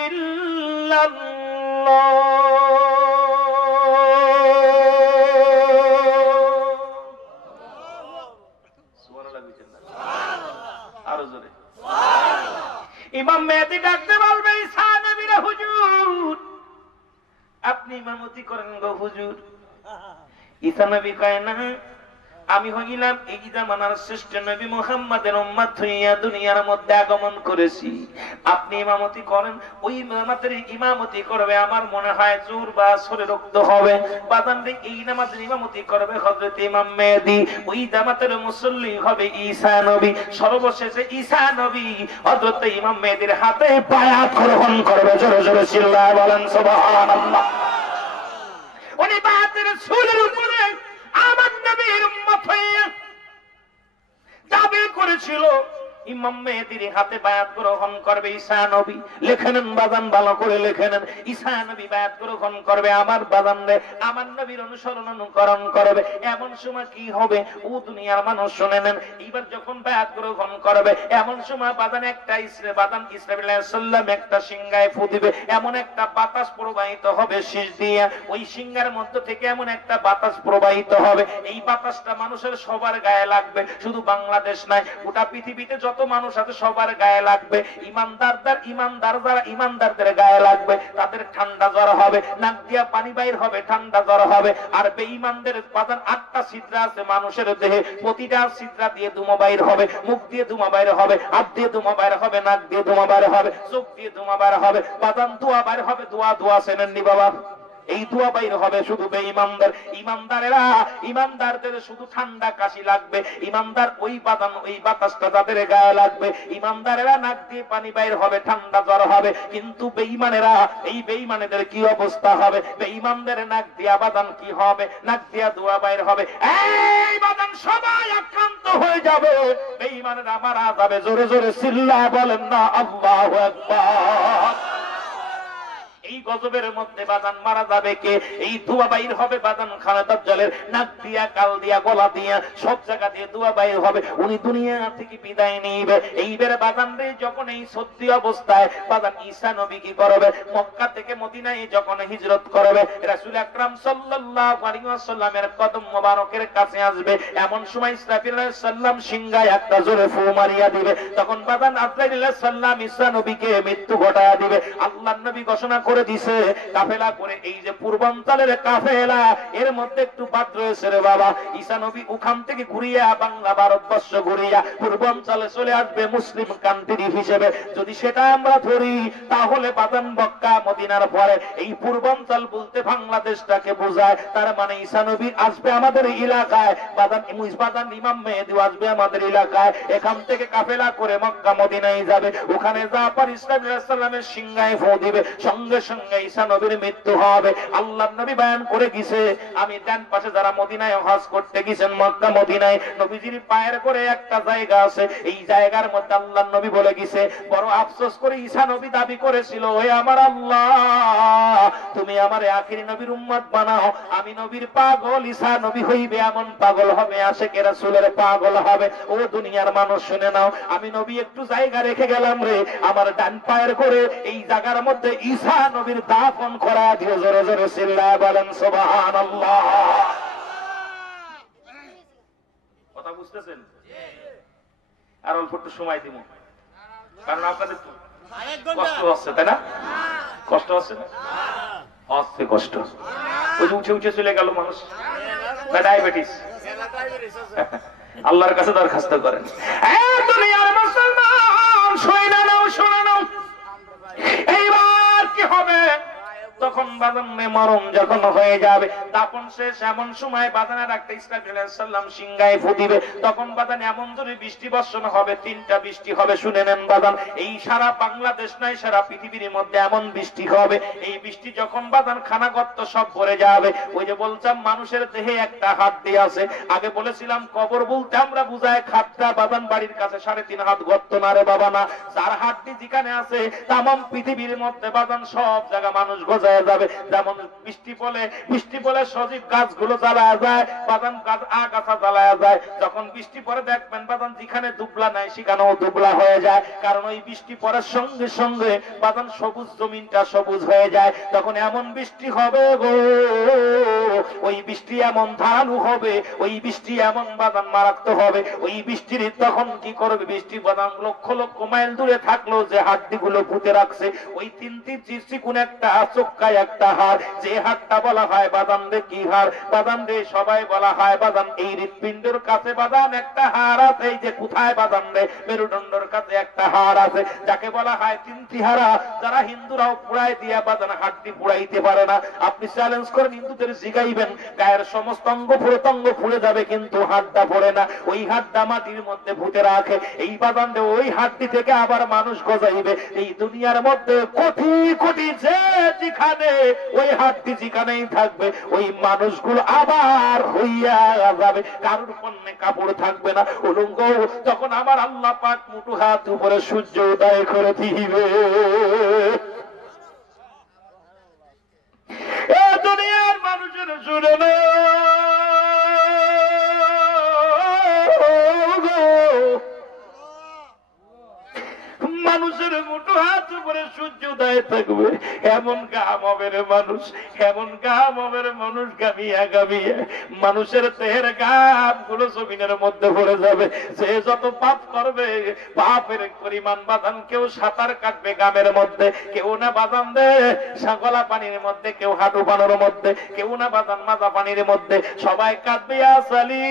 إلا الله। ইমাম মেহেদী ডাকতে বলবে, ঈসা নবীরে হুজুর আপনি ইমামতি করেন গো হুজুর। ঈসা নবী কয় না, আমি হইলাম এই জামানার শ্রেষ্ঠ নবী মুহাম্মাদের উম্মত হইয়া দুনিয়ার মধ্যে আগমন করেছি, আপনি ইমামতি করেন। ওই নামাজের ইমামতি করবে আমার মনে হয় জোর বা আসরে রক্ত হবে। বাদান রে এই নামাজের ইমামতি করবে হযরত ইমাম মেহেদী, ওই জামাতের মুসল্লি হবে ঈসা নবী। সর্বশেষে ঈসা নবী হযরত ইমাম মেহেদীর হাতে বায়াত গ্রহণ করবে। জোরে জোরে চিল্লায় বলেন সুবহানাল্লাহ। উনি বায়াতের রাসূলের উপরে আমার নবীর উম্মত হয়ে দাবি করেছিল। ইমাম মেহেদীর হাতে বায়াত গ্রহণ করবে ঈসা নবী। লিখে নেন বাজান, ভালো করে লিখে নেন, ঈসা নবী বায়াত গ্রহণ করবে আমার বাজান রে, আমার নবীর অনুসরণ অনুকরণ করবে। এমন সময় কি হবে ও দুনিয়ার মানুষ শুনে নেন, এবার যখন বায়াত গ্রহণ করবে এমন সময় বাজান একটা বাজান ইসরাঈল আলাইহিস সালাম একটা সিংহায় ফু দিবে, এমন একটা বাতাস প্রবাহিত হবে শীষ দিয়ে, ওই সিংহার মধ্য থেকে এমন একটা বাতাস প্রবাহিত হবে, এই বাতাসটা মানুষের সবার গায়ে লাগবে। শুধু বাংলাদেশ নয়, গোটা পৃথিবীতে যত যত মানুষ আছে সবার গায়ে লাগবে, ইমানদার যারা ইমানদারদের গায়ে লাগবে তাদের ঠান্ডা জ্বর হবে, নাক দিয়া পানি বাইর হবে, ঠান্ডা জ্বর হবে। আর বেঈমানদের বাদান 8টা ছিদ্র আছে মানুষের দেহে, প্রতিটা ছিদ্র দিয়ে ধুমা বাইর হবে, মুখ দিয়ে ধুমা বাইর হবে, হাত দিয়ে ধুমা বাইর হবে, নাক দিয়ে ধুমা বাইর হবে, চোখ দিয়ে ধুমা বাইর হবে, বাদান ধোয়া বাইর হবে। দোয়া চেনেননি বাবা? এই দোয়া বাইর হবে শুধু বেঈমানদের। ইমানদারদের শুধু ঠান্ডা কাশি লাগবে, ইমানদার ওই বাতাসটা তাদের গায়ে লাগবে, ইমানদারেরা নাক দিয়ে পানি বাইর হবে, ঠান্ডা জ্বর হবে। কিন্তু বেঈমানেদের কি অবস্থা হবে? বেঈমানদের নাক দিয়া বাদান কি হবে? নাক দিয়া দোয়া বাইর হবে, এই বাদান সবাই আক্রান্ত হয়ে যাবে, বেঈমানেরা মারা যাবে। জোরে জোরে চিল্লায় বলেন না আল্লাহু আকবার। এই গজবের মধ্যে বাদান মারা যাবে কে? এই ধোয়া বাইর হবে বাদান খানা দাজ্জালের নাক দিয়া, কাল দিয়া, গলা দিয়া, সব জায়গা দিয়ে ধোয়া বাইর হবে। উনি দুনিয়া থেকে বিদায় নিবে। এইবার বাদান রে যখন এই সত্যি অবস্থায় বাদান ঈসা নবী কি করবে? মক্কা থেকে মদিনায় যখন হিজরত করবে, রাসূল আকরাম সাল্লাল্লাহু আলাইহি ওয়াসাল্লামের কদম মোবারকের কাছে আসবে, এমন সময় ইসরাফিল আলাইহিস সালাম সিংহায় একটা জোরে ফু মারিয়া দিবে। তখন বাদান আজরাইল আলাইহিস সালাম ঈসা নবীকে মৃত্যু ঘটায়া দিবে। আল্লাহর নবী ঘোষণা করে দিছে, কাফেলা করে, এই যে পূর্বাঞ্চলের কাফেলা, এর মধ্যে একটু বাদ রয়েছে রে বাবা। ঈসা নবী ওখান থেকে ঘুরিয়া বাংলা ভারতবর্ষ ঘুরিয়া পূর্বাঞ্চলে চলে আসবে মুসলিম কান্ট্রি হিসেবে। যদি সেটা আমরা ধরি তাহলে বাদান মক্কা মদিনার পরে এই পূর্বাঞ্চল বলতে বাংলাদেশটাকে বোঝায়। তার মানে ঈসা নবী আসবে আমাদের এলাকায়, বাদান ইমাম মেহেদী আসবে আমাদের এলাকায়। এখান থেকে কাফেলা করে মক্কা মদিনায় যাবে, ওখানে যাবার ইসলাম আলাইহিস সালামের সিংহায় ফু দিবে, সঙ্গে সঙ্গে ঈসা নবীর মৃত্যু হবে। আল্লাহর নবী বয়ান করে গেছে, আমি ডান পাশে যারা মদিনায় হজ করতে গেছেন, মক্কা মদিনায় নবীজির পায়ের করে একটা জায়গা আছে, এই জায়গার মধ্যে আল্লাহর নবী বলে গেছে, বড় আফসোস করে ঈসা নবী দাবি করেছিল, হে আমার আল্লাহ, তুমি আমারে আখিরি নবীর উম্মত বানাও। আমি নবীর পাগল, ঈসা নবী হইবে এমন পাগল হবে, আশিকে রাসূলের পাগল হবে। ও দুনিয়ার মানুষ শুনে নাও, আমি নবী একটু জায়গা রেখে গেলাম রে, আমার ডান পায়ের করে এই জায়গার মধ্যে ঈসা নবীর দাফন করা দিও। জোরে জোরে চিল্লায় বলেন সুবহানাল্লাহ। কথা বুঝতেছেন? আর অল্প একটু সময় দিব, কারণ আপনাদের কষ্ট হচ্ছে, তাই না? কষ্ট হচ্ছে না? হচ্ছে কষ্ট। ওই যে উঠে উঠে চলে গেল মানুষ, ডায়াবেটিস। আল্লাহর কাছে দরখাস্ত করেন, দুনিয়ার মুসলমান শুনে নাও, শুনে নাও, এইবার কি হবে? তখন বাদানে মরণ যখন হয়ে যাবে, তখন শেষ এমন সময় বাদানের একটা ইসরাফিল আলাইহিস সালাম সিংহায় ফু দিবে, তখন বাদান এমন জোরে বৃষ্টি বর্ষণ হবে, 3টা বৃষ্টি হবে। শুনে নেন বাদান, এই সারা বাংলাদেশ নয় সারা পৃথিবীর মধ্যে এমন বৃষ্টি হবে, এই বৃষ্টি যখন বাদান খানাগর্ত সব ভরে যাবে। ওই যে বলছিলাম মানুষের দেহে একটা হাড্ডি আছে, আগে বলেছিলাম কবর বলতে আমরা বুঝায় খাটটা, বাদান বাড়ির কাছে 3.5 হাত গর্ত না রে বাবা না, যার হাড্ডি যেখানে আছে তামাম পৃথিবীর মধ্যে বাদান সব জায়গা মানুষ যাবে। যেমন বৃষ্টি বলে সজীব গাছগুলো জ্বালায় যায়, বাদান গাছ আগাছা জ্বালায় যায়। যখন বৃষ্টি পরে দেখবেন বাদান যেখানে দুবলা নাই সেখানেও দুবলা হয়ে যায়, কারণ ওই বৃষ্টি পড়ার সঙ্গে সঙ্গে বাদান সবুজ জমিনটা সবুজ হয়ে যায়। তখন এমন বৃষ্টি হবে গো, ওই বৃষ্টি এমন ধারালু হবে, ওই বৃষ্টি এমন বাদান মারাত্মক হবে। ওই বৃষ্টির তখন কি করবে? বৃষ্টি বাদান লক্ষ লক্ষ মাইল দূরে থাকলো যে হাড্ডিগুলো পুঁতে রাখছে, ওই 3টি চিরচিকুন একটা চোক্কায় একটা হাড়, যে হাড়টা বলা হয় বাদান রে, কি হাড়? বাদান রে সবাই বলা হয় বাদান এই হৃৎপিণ্ডের কাছে বাদান একটা হাড় আছে, এই যে কোথায় বাদান রে, মেরুদণ্ডের কাছে একটা হাড় আছে, যাকে বলা হয় 3টি হাড়া। যারা হিন্দুরাও পুড়াই দিয়া বাদান হাড্ডি পুড়াইতে পারে না। আপনি চ্যালেঞ্জ করেন হিন্দুদের জিগাইবেন, গায়ের সমস্ত অঙ্গ প্রত্যঙ্গ পুড়ে যাবে কিন্তু হাড়টা পড়ে না। ওই হাড়টা মাটির মধ্যে ভূতে রাখে, এই বাদান রে ওই হাড্ডি থেকে আবার মানুষ গজাইবে। এই দুনিয়ার মধ্যে কোটি কোটি যে যেখানে ওই হাড্ডি যেখানেই থাকবে, ওই মানুষগুলো আবার হইয়া যাবে, কারোর পণ্যে কাপড় থাকবে না, উলঙ্গ। তখন আমার আল্লাহ পাক মুঠো হাত উপরে সূর্য উদয় করে দিবে। এ দুনিয়ার মানুষের শুনে না, মানুষের মানুষের মুঠো হাত উপরে সূর্য উদয় থাকবে, এমন ঘাম হবে রে মানুষ, এমন ঘাম হবে রে মানুষ, গামিয়া গামিয়া মানুষের দেহের ঘাম গুলো জমিনের মধ্যে ভরে যাবে। যে যত পাপ করবে পাপের পরিমাণ বাদান, কেউ সাঁতার কাটবে গামের মধ্যে, কেউ না বাদান দে সাগলা পানির মধ্যে, কেউ হাঁটু পানোর মধ্যে, কেউ না বাদান মাজা পানির মধ্যে, সবাই কাটবে আসালি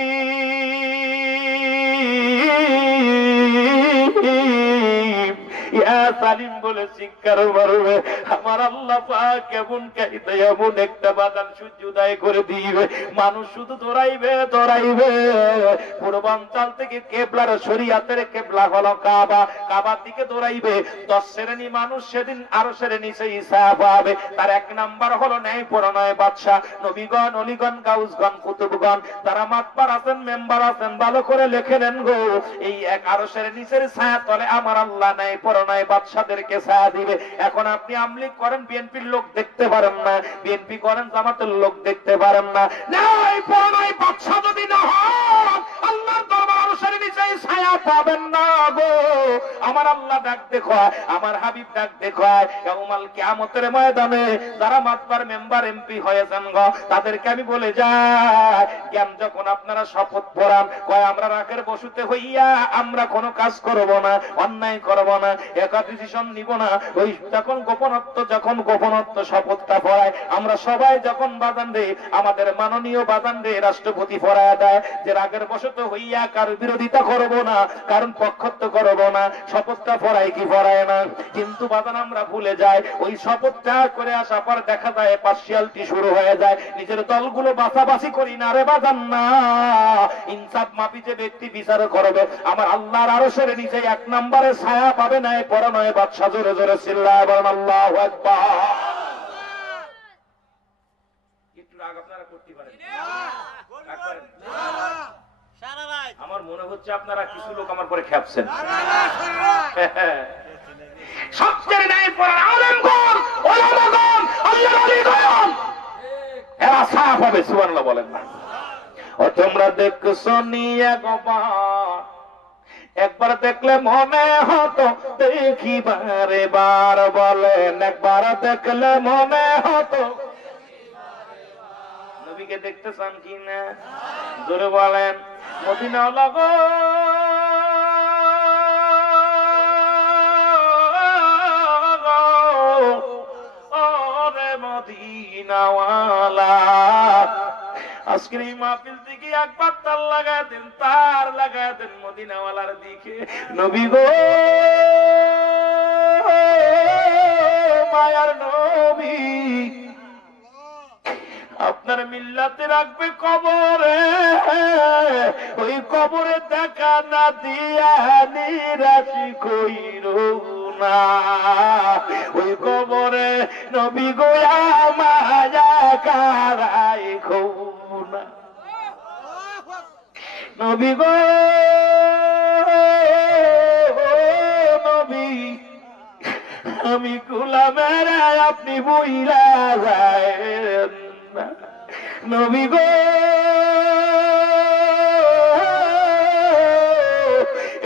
সালিম বলে চিৎকার মারবে। আমার আল্লাহ পাক কেমন কাইতে এমন একটা বাদান সূর্য উদয় করে দিবে, মানুষ শুধু দৌড়াইবে দৌড়াইবে। পূর্বাঞ্চল থেকে কেবলার শরীয়তের কেবলা হলো কাবা, কাবার দিকে দৌড়াইবে। 10 শ্রেণী মানুষ সেদিন আরো শ্রেণী নিচে হিসাব হবে। তার 1 নাম্বার হলো ন্যায়পরায়ণ বাদশা, নবীগণ অলিগণ গাউসগণ কুতুবগণ, তারা মাতবার আছেন মেম্বার আছেন, ভালো করে লিখে নেন গো। এই 11 শ্রেণী নিচের ছায়া তলে আমার আল্লাহ ন্যায়পরায়ণ বাদশাদেরকে ছায়া দিবে। এখন আপনি আমলিক করেন, বিএনপির লোক দেখতে পারেন না, বিএনপি করেন, জামাতের লোক দেখতে পারেন না। ন্যায়পরায়ণ বাদশা যদি না হন আল্লাহর দরবার আরশের নিচে ছায়া পাবেন না গো। আমার আল্লাহ ডাক দেখায়, আমার হাবিব ডাক দেখায়, ইয়াউমাল কিয়ামতের ময়দানে যারা মাতবার মেম্বার এমপি হয়েছেন গো, তাদেরকে আমি বলে যাই, কেন যখন আপনারা শপথ পড়ান, কয় আমরা রাগের বসুতে হইয়া আমরা কোনো কাজ করব না, অন্যায় করব না, একা ডিসিশন নিব না। ওই যখন গোপনত্ব শপথটা পড়ায়, আমরা সবাই যখন বাদান দেই, আমাদের মাননীয় বাদান দেই রাষ্ট্রপতি পড়ায় দেয় যে রাগের বসত হইয়া কার বিরোধিতা করব না, কারণ পক্ষত্ব করব না, শপথটা পড়ায় কি পড়ায় না। কিন্তু বাদান আমরা ভুলে যাই, ওই শপথটা করে আসা পর দেখা যায় পার্সিয়ালিটি শুরু হয়ে যায়, নিজের দলগুলো বাছাবাছি করি না রে বাদান না। ইনসাফ মাপি যে ব্যক্তি বিচার করবে, আমার আল্লাহর আরশের নিচে 1 নম্বরে ছায়া পাবে না পরানয় বাদশা। জোরে জোরে চিল্লায় বলেন আল্লাহু আকবার। একটু রাগ আপনারা করতে পারেন আমার মনে হচ্ছে আপনারা কিছু লোক আমার পরে খেপছেন। সবচেয়ে নাই পড়ার আলেমগণ, ওলামাগণ, আল্লাহর ওলিগণ, এরা ছায়া পাবে। সুবহানাল্লাহ বলেন না? ও তোমরা দেখছো নিয়ে গোপাল, একবার দেখলে মনে হতো দেখিবারে বার, বলেন একবার দেখলে মনে হতো। নবীকে দেখতে চান কি না? জোরে বলেন। মদিনা লাগো ওরে মদিনাওয়ালা, আজকের এই মাহফিল থেকে একবার তার লাগায় দেন, তার লাগায় দেন মদিনাওয়ালার দিকে। নবী গো মায়ার নবী, আপনার মিল্লাতে রাখবে কবরে, ওই কবরে দেখা না দিয়া নিরাশি কইরো না। ওই কবরে নবী গোয়া মায়া কারাই খৌ না। নবী গো নবী, আমি গোলামের আপনি বইলা যায় না। নবী গো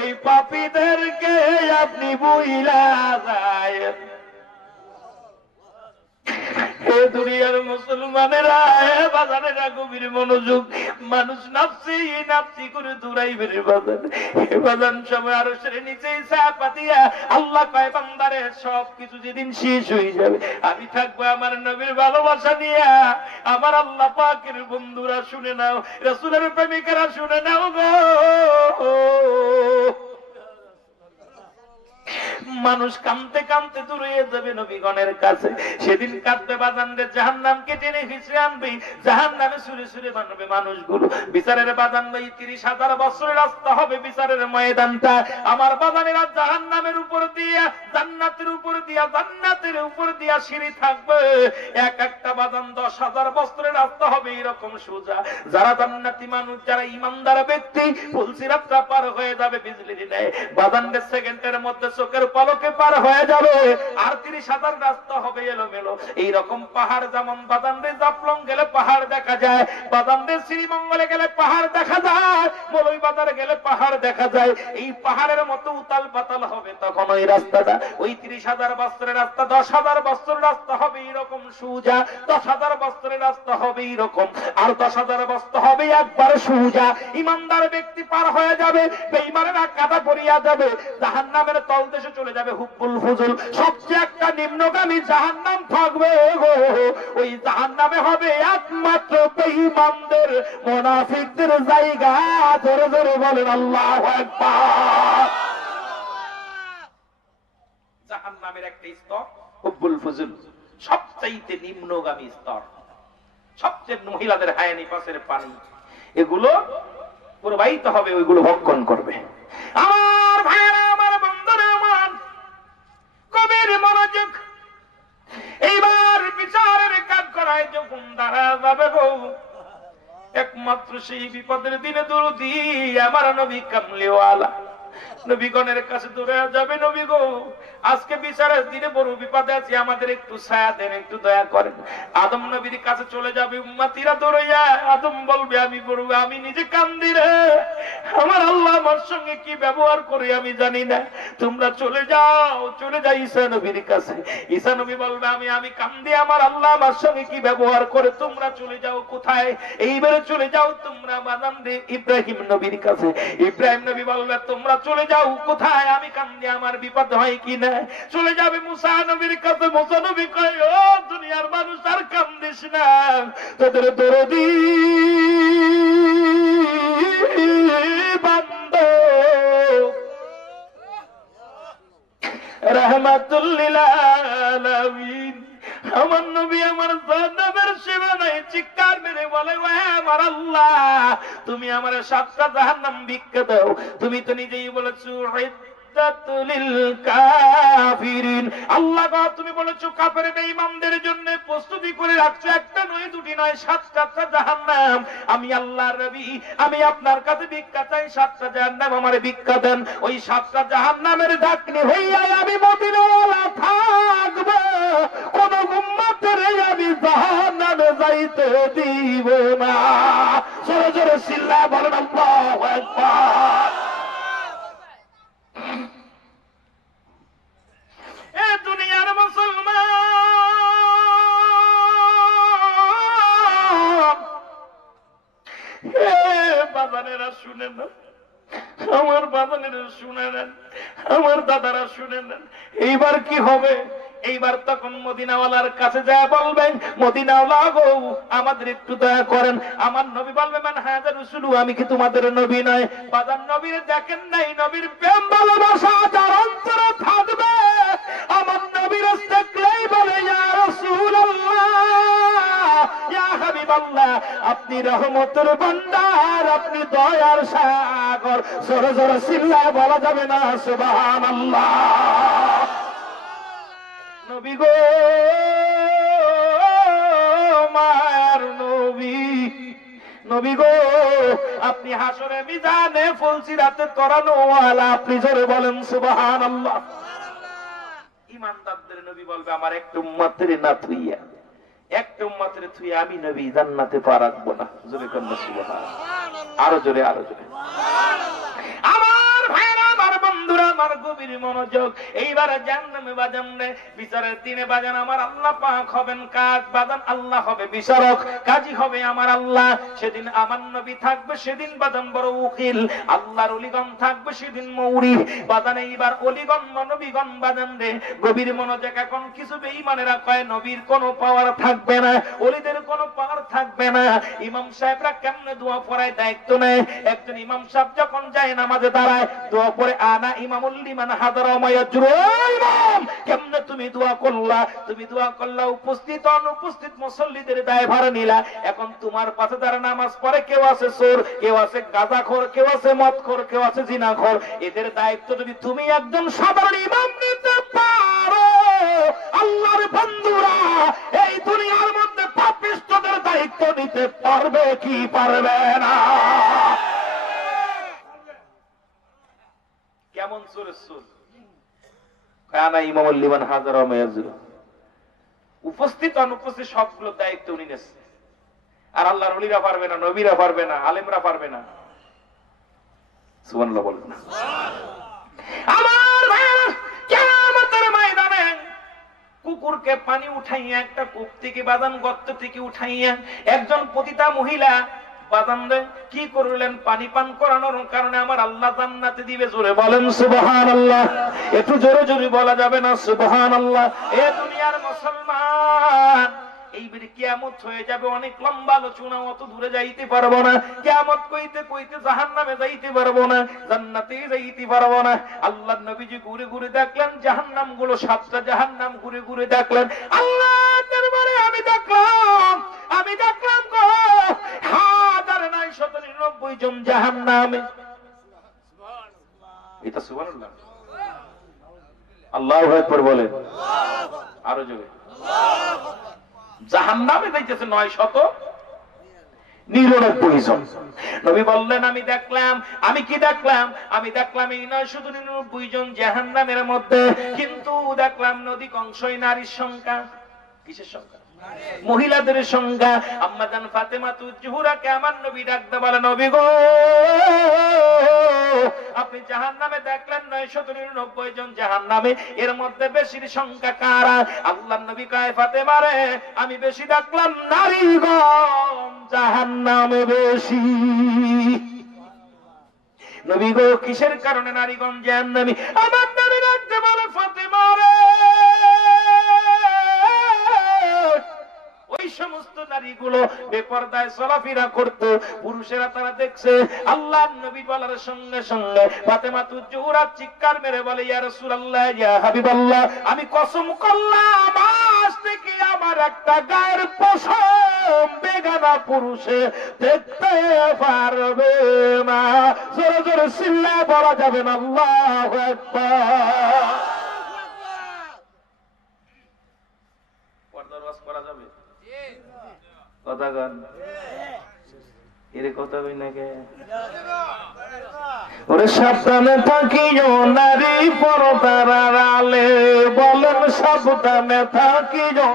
এই পাপীদেরকে আপনি বইলা যায়। দুনিয়ার মুসলমানেরা বাজারেরা গভীর মনোযোগ, মানুষ নাফসি নাফসি করে দৌড়াইবে রে বাজার। বাজান সময় আরো সেরে নিচে চাপা দিয়া আল্লাহ কয় বান্দারে সবকিছু যেদিন শেষ হয়ে যাবে আমি থাকবো আমার নবীর ভালোবাসা নিয়ে। আমার আল্লাহ পাকের বন্ধুরা শুনে নাও, রাসূলের প্রেমিকেরা শুনে নাও গো, মানুষ কাঁদতে কাঁদতে দূরে যাবে নবীগণের কাছে। সেদিন কাঁদবে বাজানরে, জাহান্নামকে টেনে হিসেবে আনবে, জাহান্নামে সুরে সুরে বানবে মানুষগুলো। বিচারের বাজান লই 30,000 বছরের রাস্তা হবে বিচারের ময়দানটা। আমার বাজানেরা জাহান্নামের উপর দিয়া জান্নাতের উপর দিয়া জান্নাতের উপর দিয়া সিঁড়ি থাকবে। এক একটা বাজান 10,000 বছরের রাস্তা হবে এরকম সোজা। যারা জান্নাতি মানুষ, যারা ইমানদার ব্যক্তি, ফুলসিরাতটা পার হয়ে যাবে বিজলির ন্যায়। বাজানদের সেকেন্ডের মধ্যে চোখের পলক লোকে পার হয়ে যাবে, আর 30,000 রাস্তা হবে এলোমেলো। এইরকম পাহাড় যেমন বাদানরে জাফলং গেলে পাহাড় দেখা যায়, বাদানরে শ্রীমঙ্গলে গেলে পাহাড় দেখা যায়, মৌলভীবাজারে গেলে পাহাড় দেখা যায়, এই পাহাড়ের মতো উতাল পাতাল হবে তখন ওই রাস্তাটা। ওই 30,000 বছরের রাস্তা 10,000 বছরের রাস্তা হবে এরকম সুজা, 10,000 বছরের রাস্তা হবে এরকম, আর 10,000 বছর হবে একবার সুজা। ইমানদার ব্যক্তি পার হয়ে যাবে, বেঈমানেরা কাদা পড়িয়া যাবে, জাহান্নামের তলদেশে চলে যাবে হুব্বুল ফুজুল। সবচেয়ে একটা নিম্নগামী জাহান্নাম থাকবে গো, ওই জাহান্নামে হবে একমাত্র বেঈমানদের মুনাফিকদের জায়গা। জোরে জোরে বলেন আল্লাহু আকবার। জাহান্নামের একটা স্তর হুব্বুল ফুজুল, সবচাইতে নিম্নগামী স্তর, সবচেয়ে মহিলাদের হায়ানি পাশের পানি, এগুলো প্রবাহিত হবে, ওইগুলো ভক্ষণ করবে। আমার ভাইরা, আমার বন্ধুরা, আমার কবির মনোযোগ। এইবার বিচারের কাজ করায় যখন দাঁড়া যাবে গো, একমাত্র সেই বিপদের দিনে দরুদি আমার নবী কামলিওয়ালা নবীগণের কাছে দৌড়ে যাবে। নবী গো, আজকে বিচারের দিনে বড় বিপদে আছি, আমাদের একটু ছায়া দেন, একটু দয়া করেন। আদম নবীর কাছে চলে যাবে উম্মতিরা দৌড়াইয়া। আদম বলবে, আমি বড়, আমি নিজে কান্দি রে, আমার আল্লাহ আমার সঙ্গে কি ব্যবহার করে আমি জানি না, তোমরা চলে যাও। চলে যাই ঈসা নবীর কাছে। ঈসা নবী বলবে, আমি কান্দি, আমার আল্লাহ আমার সঙ্গে কি ব্যবহার করে, তোমরা চলে যাও কোথায়? এইবারে চলে যাও তোমরা বাদাম দে ইব্রাহিম নবীর কাছে। ইব্রাহিম নবী বলবে, তোমরা চলে যাও কোথায়? আমি কান্দি, আমার বিপদ হয় কিনা। চলে যাবে মুসা নবীর কাছে। মুসা নবী কয়, ও দুনিয়ার মানুষ, আর কান্দিস না, তোদের দরদি বান্দা রাহমাতুল লিল আলামিন, আমার নবী আমার জান্নাতের সেবা নাই, চিৎকার মেরে বলে, ও আমার আল্লাহ, তুমি আমার 7টা জাহান্নাম ভিক্ষা দাও। তুমি তো নিজেই বলেছো আল্লাহ গো, তুমি বলেছো কাফের বেঈমানদের জন্য প্রস্তুতি করে রাখছো, একটা নয়, দুটি নয়, 7টা জাহান্নাম। আমি আল্লাহর নবী, আমি আপনার কাছে ভিক্ষা চাই, 7টা জাহান্নাম আমার ভিক্ষা দেন। ওই 7টা জাহান্নামের ঢাকনি হইয়া আমি মদিনাওয়ালা থাকবো, কোন উম্মতের আমি জাহান্নামে যাইতে দিব না। জোরে জোরে চিল্লায়া বলেন আল্লাহু আকবার। এ দুনিয়ার মুসলমান, বাজানেরা শুনে না, আমার বাজানেরা শুনে নেন, আমার দাদারা শুনে নেন। এইবার কি হবে? এইবার তখন মদিনাওয়ালার কাছে যায় বলবেন, মদিনাওয়ালা গো, আমাদের একটু দয়া করেন। আমার নবী বলবে, মান হাযা রাসূলু, আমি কি তোমাদের নবী নয়? বাজার নবীর দেখেন নাই, নবীর প্রেম ভালোবাসা যার অন্তরে থাকবে, আমার নবীর দেখলেই বলে, ইয়া রাসূলুল্লাহ, ইয়া হাবিবাল্লাহ, আপনি রহমতের ভান্ডার, আপনি দয়ার সাগর। জোরে জোরে চিল্লায় বলা যাবে না সুবহানাল্লাহ। নবী গো, মায়ার নবী, নবী গো, আপনি হাসরে মিজানে ফুলসিরাতে তরানো ওয়ালা, আপনি জোরে বলেন সুবহানাল্লাহ। ইমানদারদের নবী বলবে, আমার একটা উম্মতের না থুইয়া, একটা উম্মতের থুইয়া আমি নবী জান্নাতে পা রাখবো না। জোরে কন্যা সুবহানাল্লাহ, আরো জোরে, আরো জোরে। আমার ভাইরা, আমার বন্ধুরা, আমার গভীর মনোযোগ। এইবার জাহান্নামে বাজান রে, বিচারের দিনে বাজান আমার আল্লাহ পাক হবেন কাজ, বাজান আল্লাহ হবে বিচারক, কাজী হবে আমার আল্লাহ। সেদিন আমার নবী থাকবে, সেদিন বাজান বড় উকিল, আল্লাহর ওলিগণ থাকবে সেদিন মৌরি বাজান। এইবার ওলিগণ নবীগণ বাজান রে, গভীর মনোযোগ। এখন কিছু বেঈমানেরা কয় নবীর কোনো পাওয়ার থাকবে না, ওলিদের কোনো পাওয়ার থাকবে না। ইমাম সাহেবরা কেমনে দোয়া পড়ায় দায়িত্ব নেয়। একজন ইমাম সাহেব যখন যায় নামাজে দাঁড়ায়, দোয়া পড়ে, আনা ইমামুল লিমান হাদারা ওয়া ইয়াজরু। ইমাম, কেমনে তুমি দোয়া করলা? তুমি দোয়া করলা, উপস্থিত অনুপস্থিত মুসল্লিদের দায়ভার নিলা। এখন তোমার পাশে যারা নামাজ পড়ে, কেউ আছে চোর, কেউ আছে গাঁজাখোর, কেউ আছে মদখোর, কেউ আছে জিনাখোর, এদের দায়িত্ব যদি তুমি একজন সাধারণ ইমাম নিতে পারো, আল্লাহর বন্ধুরা, এই দুনিয়ার মধ্যে পাপিষ্ঠদের দায়িত্ব নিতে পারবে কি পারবে না? কেমন চোরের চোর? কানা ইমামুল লিমান হাজারা মায়াজির, উপস্থিত অনুপস্থিত সবগুলো দায়িত্ব উনি নেন। আর আল্লাহর ওলিরা পারবে না, নবীরা পারবে না, আলেমরা পারবে না। সুবহানাল্লাহ বলেন না। আমার ভাইরা, কিয়ামতের ময়দানে কুকুরকে পানি উঠাইয়া, একটা কূপ থেকে বাদান গর্ত থেকে উঠাইয়া একজন পতিতা মহিলা বাদান কি করলেন? পানি পান করানোর কারণে আমার আল্লাহ জান্নাতে দিবে। জোরে বলেন সুবহানাল্লাহ। একটু জোরে জোরে বলা যাবে না সুবহানাল্লাহ? এ দুনিয়ার মুসলমান, এইবার কিয়ামত হয়ে যাবে, অনেক লম্বা আলোচনা, অত দূরে যাইতে পারবো না। কিয়ামত কইতে কইতে জাহান্নামে যাইতে পারবো না, জান্নাতে যাইতে পারবো না। আল্লাহর নবীজি ঘুরে ঘুরে দেখলেন জাহান্নাম গুলো, 7টা জাহান্নাম ঘুরে ঘুরে দেখলেন। আল্লাহর দরবারে আমি দেখলাম গো 1999 জন জাহান্নামে। এটা সুবহানাল্লাহ। আল্লাহু আকবার বলেন আরো জোরে। জাহান্নামে যাইতেছে 999 জন। নবী বললেন আমি দেখলাম। আমি কি দেখলাম? আমি দেখলাম এই 999 জন জাহান্নামের মধ্যে কিন্তু দেখলাম নদী অংশই নারীর সংখ্যা। কিসের সংখ্যা? মহিলাদের সংখ্যা। আম্মা জান ফাতেমা তুজহুরাকে আমার নবী ডাকতে বলে, নবী গো আপনি জাহান্নামে দেখলেন 999 জন জাহান্নামে, এর মধ্যে বেশির সংখ্যা কারা? আল্লাহর নবী কয়, ফাতেমা রে আমি বেশি দেখলাম নারীগণ জাহান্নামে বেশি। নবী গো কিসের কারণে নারীগণ জাহান্নামী? আমার নবী ডাকতে বলে, ফাতেমা রে ওই সমস্ত নারীগুলো বেপরদায় চলাফেরা করত, পুরুষেরা তারা দেখছে। আল্লাহর নবী বলার সঙ্গে সঙ্গে ফাতেমা তুজহুরা চিৎকার মেরে বলে, ইয়া রাসূলুল্লাহ, ইয়া হাবিবাল্লাহ, আমি কসম করলাম আজ থেকে আমার একটা গায়ের পশম বেগানা পুরুষে দেখতে পারবে না। জোরে জোরে চিল্লায় বলা যাবে না আল্লাহু আকবার। পর্দার ওয়াজ করা যাবে? কথা গান এরে কথা কই না কে? ওরে সাবধানে থাকিও নারী পর্দার আড়ালে, বলেন সাবধানে থাকিও।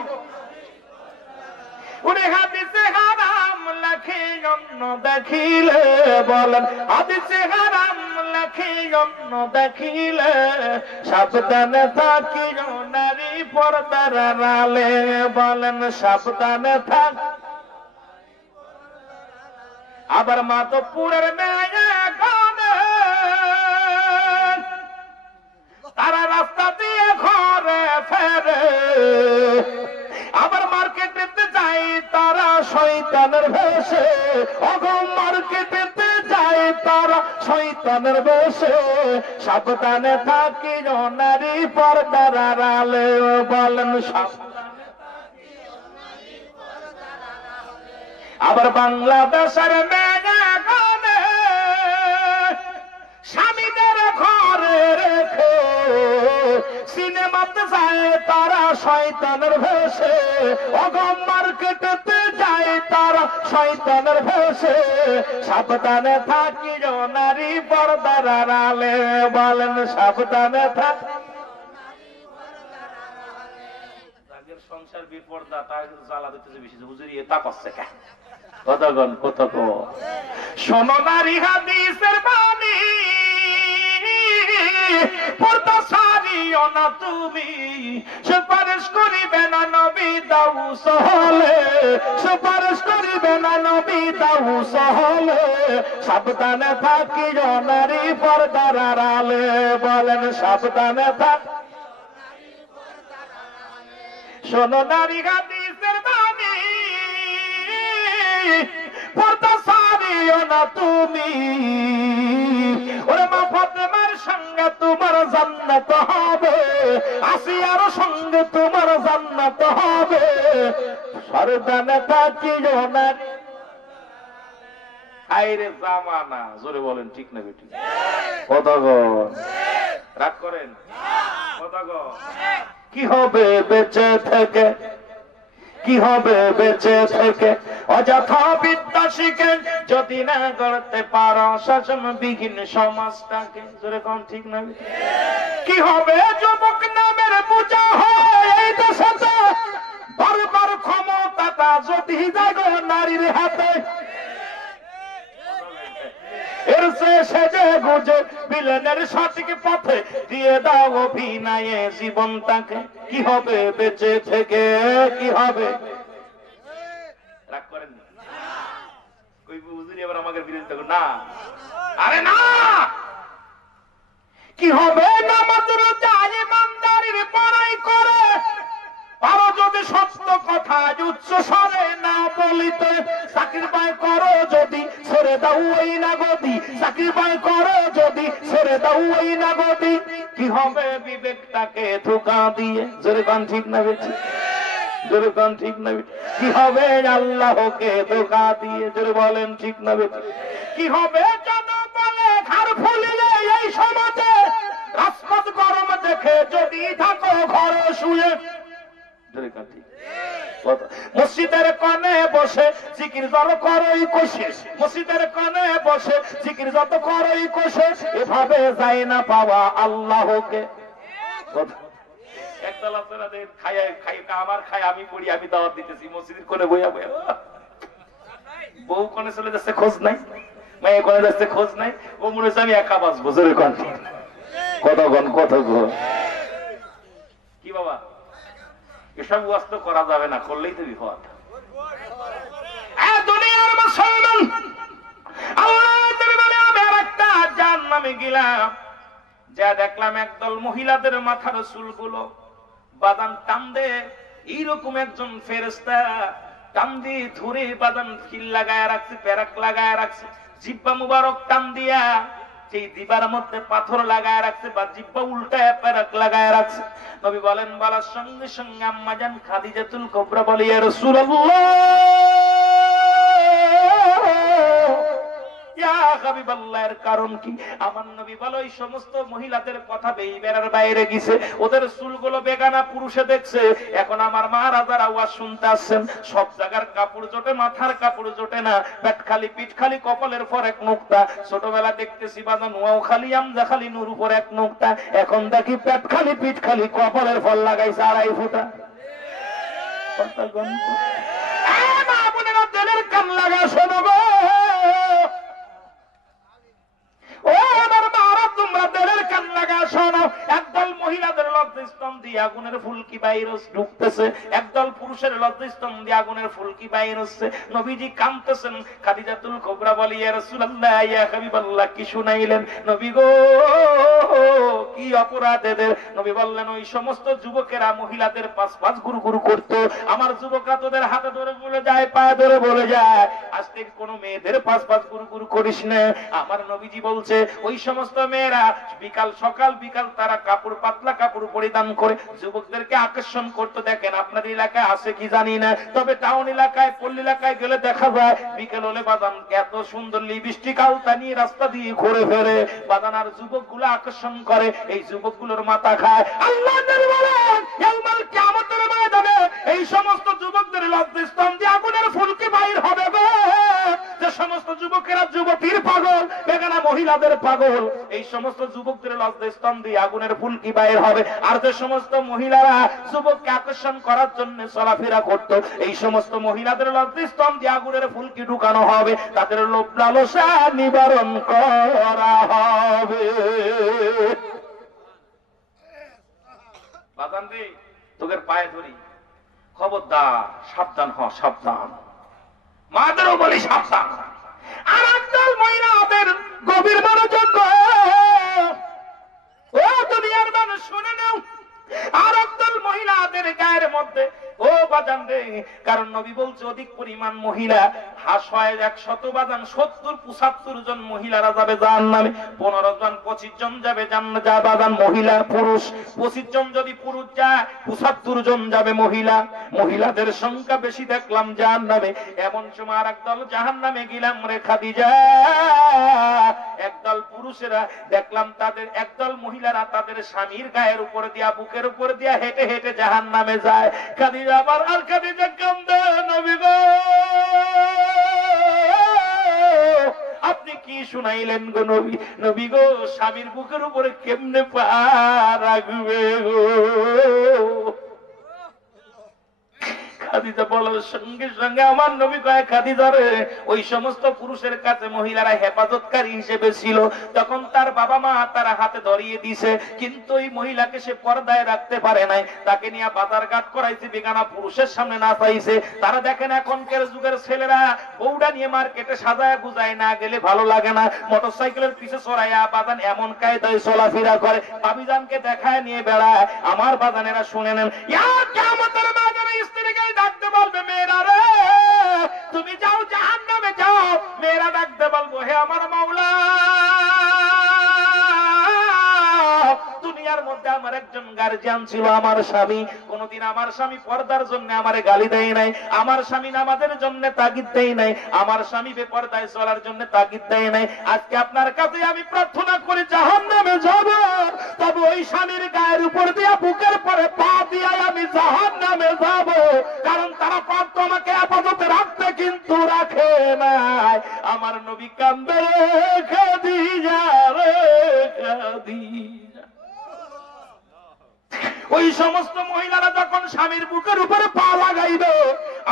ওরে হাদিসে হারাম লেখে অন্য দেখিলে, বলেন হাদিসে হারাম লেখে অন্য দেখিলে, সাবধানে থাকিও নারী পর্দার আড়ালে, বলেন সাবধানে থাক। আবার মাধবপুরের মেয়ে গানে তারা রাস্তা দিয়ে ঘরে ফেরে, আবার মার্কেটেতে যায় তারা শয়তানের বেশে। অগম মার্কেটেতে যায় তারা শয়তানের বেশে, সাবধানে থাকিও নারী পর্দার আড়ালে, বলেন সাবধানে। আবার বাংলাদেশের মেয়ে গানে স্বামীদের ঘরে রেখে সিনেমাতে যায় তারা শয়তানের ভেষে। অগম মার্কেটেতে যায় তারা শয়তানের ভেষে, সাবধানে থাকিও নারী পর্দার আড়ালে, বলেন সাবধানে থাক। সংসার বিপর্দা তার জ্বালা দিতেছে বেশি, হুজুরি তা করছে কে? কতগণ কত শোনো নারী হাদিসের বাণী, পর্দা সারিও না তুমি, সুপারিশ করিবে না নবী দাউ সহলে, সুপারিশ করিবে না নবী দাউ সহলে, সাবধানে থাকিও নারী পর্দার আড়ালে, বলেন সাবধানে থাক। শোনো নারী হাদিসের বাণী, পর্দা সারিও না তুমি। ওরে মা ফাতেমার সঙ্গে তোমার জান্নাত হবে, আসিয়ার সঙ্গে তোমার জান্নাত হবে, সাবধানে থাকিও নারী। আইরে জামানা, জোরে বলেন ঠিক না বেটি? কতগণ রাগ করেন? কতগণ কি হবে বেঁচে থেকে, কি হবে বেঁচে থেকে অযথা বিদ্যা শিখে যদি না গড়তে পারো শাসন বিহীন সমাজটাকে। জোরে কোন ঠিক না? কি হবে যুবক নামের পূজা হয় এই দেশে বারবার ক্ষমতাটা যদি যাগো নারীর হাতে এর সেজে গুজে বিলেনের সঠিক পথে দিয়ে দাও অভিনয়ে জীবনটাকে কি হবে বেঁচে থেকে কি হবে রাগ করেন কই বুঝুনি এবার আমাকে বিরোধিতা করুন না আরে না কি হবে নামাজ রোজা ইমানদারির পড়াই করে আরো যদি সত্য কথা উচ্চ স্বরে না বলিতে চাকরি পায় করো যদি ছেড়ে দাও ওই না গদি চাকরি পায় করো যদি ছেড়ে দাও ওই না গদি কি হবে বিবেকটাকে ধোঁকা দিয়ে জোরে গান ঠিক না বেশি জোরে গান ঠিক না কি হবে আল্লাহকে ধোঁকা দিয়ে জোরে বলেন ঠিক না বেশি কি হবে জন বলে ঘর ফুলিয়ে এই সমাজে রাজপথ গরম দেখে যদি থাকো ঘরে শুয়ে মসজিদের কোণে বসে জিকির যত করোই কোশিস মসজিদের কোণে বসে জিকির যত করোই কোশিস এভাবে যায় না পাওয়া আল্লাহকে একদল আপনাদের খায় আমার খায় আমি পড়ি আমি দাওয়াত দিতেছি মসজিদের কোণে বইয়া বইয়া বউ কোণে চলে যাচ্ছে খোঁজ নাই মেয়ে কোণে যাচ্ছে খোঁজ নাই ও মনে হচ্ছে আমি একা বাঁচবো জোরে কোন কতক্ষণ কত কি বাবা এসব ওয়াজ তো করা যাবে না করলেই তো বিপদ দুনিয়ার মুসলমান আল্লাহর দরবারে আমি আরেকটা জাহান্নামে গেলাম যা দেখলাম একদল মহিলাদের মাথার চুলগুলো বাদাম টান দে এইরকম একজন ফেরেশতা টান দিয়ে ধরে বাদাম খিল লাগায় রাখছে পেরাক লাগায় রাখছে জিব্বা মুবারক টান দিয়া সেই দিবার মধ্যে পাথর লাগায় রাখছে বা জিব্বা উল্টায় পেরাক লাগায় রাখছে নবী বলেন বলার সঙ্গে সঙ্গে আম্মা জান খাদিজাতুল কুবরা বলে ইয়া রাসূলুল্লাহ ইয়া হাবিবাল্লাহর কারণ কি আমার নবী বলে এই সমস্ত মহিলাদের কথা বেইবেরার বাইরে গিয়েছে ওদের চুলগুলো বেগানা পুরুষে দেখছে এখন আমার মা রাজারা ওয়াজ শুনতে আসছেন সব জায়গার কাপড় জোটে মাথার কাপড় জোটে না পেট খালি পিঠ খালি কপালের পর এক নুকতা ছোটবেলা দেখতেছি বাজান ওয়াও খালি আমজা খালি নুর উপর এক নুকতা এখন দেখি পেট খালি পিঠ খালি কপালের ফল লাগাইছে 2.5 ফুটা কথা গন মা বোনেরা দিলের কান লাগা শোনো গো ও আমার মারা তোমরা দিলের কান লাগা শোনো একদল মহিলাদের লজ্জাস্তম্ভ দিয়ে আগুনের ফুলকি বাইরে ঢুকতেছে একদল পুরুষের লজ্জাস্তম্ভ দিয়ে আগুনের ফুলকি বাইরে হচ্ছে নবীজি কাঁদতেছেন খাদিজাতুল কুবরা বলে ইয়া রাসূলুল্লাহ ইয়া হাবিবাল্লাহ কি শুনাইলেন নবী গো কি অপরাধ এদের নবী বললেন ওই সমস্ত যুবকেরা মহিলাদের পাশ পাশ গুরু গুরু করতো আমার যুবকরা তোদের হাতে ধরে বলে যায় পায়ে ধরে বলে যায় আজ থেকে কোনো মেয়েদের পাশ পাশ গুরু গুরু করিস না আমার নবীজি বলছে ওই সমস্ত মেয়েরা বিকাল সকাল বিকাল তারা কাপড় পাতলা কাপড় পরিধান করে যুবকদেরকে আকর্ষণ করতে দেখেন আপনাদের এলাকায় আছে কি জানি না তবে টাউন এলাকায় পল্লী এলাকায় গেলে দেখা যায় বিকেল হলে বাদান এত সুন্দর লিপস্টিক আলতা নিয়ে রাস্তা দিয়ে ঘুরে ফেরে বাদান আর যুবকগুলো আকর্ষণ করে এই যুবকগুলোর মাথা খায় আল্লাহ বলেন ইয়াউমাল কিয়ামতের ময়দানে এই সমস্ত যুবকদের লজ্জাস্তম্ভ দিয়ে আগুনের ফুলকি বাইর হবে গো যে সমস্ত যুবকেরা যুবতীর পাগল বেগানা মহিলাদের পাগল এই সমস্ত যুবকদের লজ্জাস্তম্ভ দিয়ে আগুনের ফুলকি বাইর হবে আর যে সমস্ত মহিলারা যুবককে আকর্ষণ করার জন্য চলাফেরা করত এই সমস্ত মহিলাদের লজ্জাস্তম্ভ দিয়ে আগুনের ফুলকি ঢুকানো হবে তাদের লোভ লালসা নিবারণ করা হবে বাজান রে তোদের পায়ে ধরি খবরদার সাবধান হ সাবধান মাদেরও বলি সাবধান আর একদল মহিলাদের গভীর মনোযোগ ও দুনিয়ার মানুষ শুনে নাও আর একদল মহিলাদের গায়ের মধ্যে ও বাজান রে কারণ নবী বলছে অধিক পরিমাণ মহিলা হাস হয় 100 বাজান 70-75 জন মহিলারা যাবে জাহান্নামে 15 জন 25 জন যাবে জান্নাতে বাজান মহিলা পুরুষ 25 জন যদি পুরুষ যায় 75 জন যাবে মহিলা মহিলাদের সংখ্যা বেশি দেখলাম জাহান্নামে এমন সময় আর একদল জাহান্নামে গেলাম রে খাদিজা একদল পুরুষেরা দেখলাম তাদের একদল মহিলারা তাদের স্বামীর গায়ের উপর দিয়া বুকের উপর দিয়া হেঁটে হেঁটে জাহান্নামে যায় খাদিজা আবার আর খাদিজা কান্দে নবী গো আপনি কি শুনাইলেন গো নবী? নবী গো, স্বামীর বুকের উপরে কেমনে পা রাখবে গো? খাদিজা বলার সঙ্গে সঙ্গে আমার নবী কয়, খাদিজা রে, ওই সমস্ত পুরুষের কাছে মহিলারা হেফাজতকারী হিসেবে ছিল, তখন তার বাবা মা তার হাতে ধরিয়ে দিছে, কিন্তু ওই মহিলাকে সে পর্দায় রাখতে পারে নাই, তাকে নিয়ে বাজার ঘাট করাইছে, বেগানা পুরুষের সামনে না পাইছে। তারা দেখেন এখনকার যুগের ছেলেরা বউটা নিয়ে মার্কেটে সাজায় গুজায় না গেলে ভালো লাগে না, মোটরসাইকেলের পিছে চড়াইয়া বাজান এমন কায়দায় চলাফেরা করে, ভাবিজানকে দেখায় নিয়ে বেড়ায়। আমার বাজানেরা শুনে নেন, কিয়ামতের বাজারে স্ত্রীকে ডাকতে বলবে, মেয়েরা রে তুমি যাও জাহান্নামে যাও। মেয়েরা ডাকতে বলবো, হে আমার মাওলা, দুনিয়ার মধ্যে আমার একজন গার্জিয়ান ছিল, আমার স্বামী। কোনদিন আমার স্বামী পর্দার জন্য আমারে গালি দেয় নাই, আমার স্বামী নামাজের জন্য তাগিদ দেয় নাই, আমার স্বামী বেপরদায় চলার জন্য তাগিদ দেয় নাই। আজকে আপনার কাছে আমি প্রার্থনা করি জাহান্নামে যাব, তবে ওই স্বামীর গায়ের উপর দিয়া বুকের পরে পা দিয়া আমি জাহান্নামে যাব, কারণ তারা পারতো আমাকে আপাততে রাখতে, কিন্তু রাখে নাই। আমার নবী কান্দে, খাদিজা রে খাদিজা। ওই সমস্ত মহিলারা যখন স্বামীর বুকের উপরে পা লাগাইবে,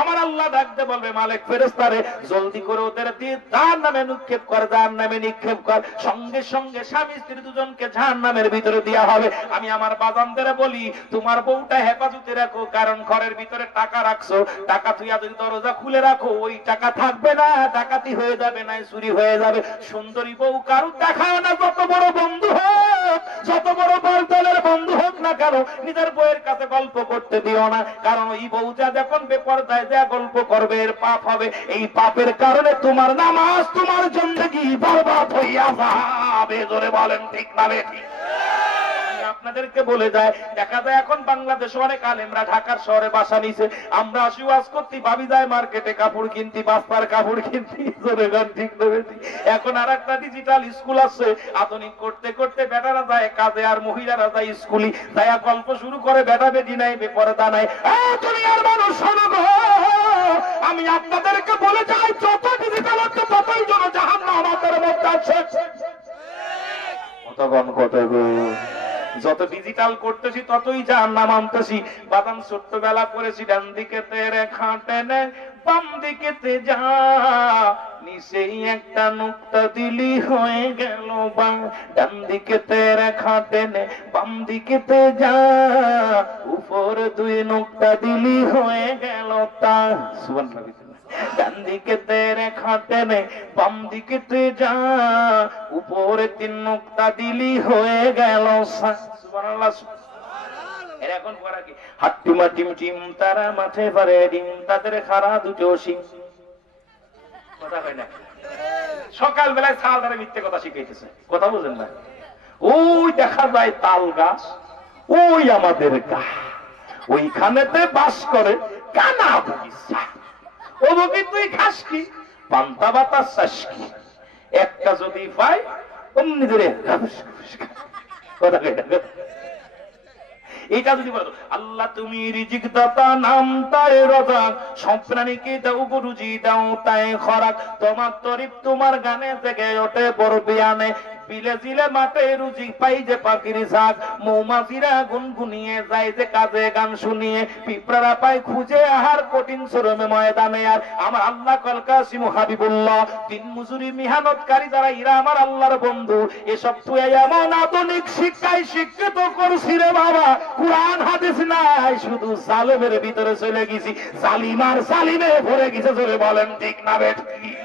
আমার আল্লাহ ডাকতে বলবে, মালিক ফেরেশতারে জলদি করে ওদের দিয়ে জাহান্নামে নিক্ষেপ কর, জাহান্নামে নিক্ষেপ কর। সঙ্গে সঙ্গে স্বামী স্ত্রী দুজনকে জাহান্নামের ভিতরে দেওয়া হবে। আমি আমার বাজানদের বলি, তোমার বউটা হেফাজতে রাখো, কারণ ঘরের ভিতরে টাকা রাখছো, টাকা তুইয়া যদি দরজা খুলে রাখো, ওই টাকা থাকবে না, ডাকাতি হয়ে যাবে, না চুরি হয়ে যাবে। সুন্দরী বউ কারো দেখায় না, যত বড় বন্ধু হোক, যত বড় দলের বন্ধু হোক না কেন, নিজের বউয়ের কাছে গল্প করতে দিও না, কারণ ওই বউটা যখন বেপরদায় যা গল্প করবে এর পাপ হবে। এই পাপের কারণে তোমার নামাজ, তোমার জিন্দেগি বরবাদ হইয়া যাবে। জোরে বলেন ঠিক না বেঠিক? আপনাদেরকে বলে যায়, দেখা যায় এখন বাংলাদেশে অনেক আলেমরা ঢাকার শহরে বাসা নিছে, আমরা আসি ওয়াজ করতে, ভাবি যায় মার্কেটে কাপড় কিনতে, বাস্তার কাপড় কিনতে। ঠিক দেবে। এখন আর একটা ডিজিটাল স্কুল আছে, আধুনিক করতে করতে বেটারা যায় কাজে আর মহিলারা যায় স্কুলে, যায় গল্প শুরু করে, বেটা বেটি নাই, বেপরদা নাই। দুনিয়ার মানুষ শোনো গো, আমি আপনাদেরকে বলে যাই, যত ডিজিটাল হচ্ছে ততই যেন জাহান্নাম আমাদের মধ্যে আছে। কতক্ষণ কত গো, যত ডিজিটাল করতেছি ততই জাহান্নাম আনতেছি। বাদাম ছোট্টবেলা করেছি, ডান দিকে তেরে খাটে নে, বাম দিকে তে যা, নিচেই একটা নুক্তা দিলি হয়ে গেল বা। ডান দিকে তেরে খাটে নে, বাম দিকে তে যা, উপরে দুই নুক্তা দিলি হয়ে গেল তা। সুবহানাল্লাহ। ডান দিকে তেরে খাটে নে, বাম দিকে তে যা, উপরে তিন নুক্তা দিলি হয়ে গেল সা। সুবহানাল্লাহ। এর এখন পড়া কি, হাট্টুমা টিম টিম তারা মাঠে পারে ডিম, তাদের খাড়া দুটো সিং। কথা হয় না? সকাল বেলায় ছাল ধরে মিথ্যে কথা শিখাইতেছে, কথা বুঝেন না? ওই দেখা যায় তাল গাছ, ওই আমাদের গা, ওইখানেতে বাস করে কানা বগিচা। ও বগি তুই খাস কি, পান্তা বাতাস চাস কি? একটা যদি পাই অমনি ধরে কথা কয় না। এটা যদি বলো, আল্লাহ তুমি রিজিক দাতা, নাম তাই রাযাক, সব প্রাণীকে দাও রুজি, দাও তাই খোরাক, তোমার তরিফ তোমার গানে থেকে ওঠে বড় বিয়ানে, বিলে জিলে মাঠে রুজি পাই যে পাখির ঝাঁক, মৌমাছিরা গুনগুনিয়ে যায় যে কাজে গান শুনিয়ে, পিঁপড়ারা পায় খুঁজে আহার কঠিন শ্রমে ময়দানে। আর আমার আল্লাহ কলকাসিম হাবিবুল্লাহ, দিন মজুরি মেহনতকারী যারা, এরা আমার আল্লাহর বন্ধু। এসব তুই এমন আধুনিক শিক্ষায় শিক্ষিত করছি রে বাবা, কুরআন হাদিস নাই, শুধু জালেমের ভিতরে চলে গেছি, জালিমার জালিমে ভরে গেছে। জোরে বলেন ঠিক না বেঠিক?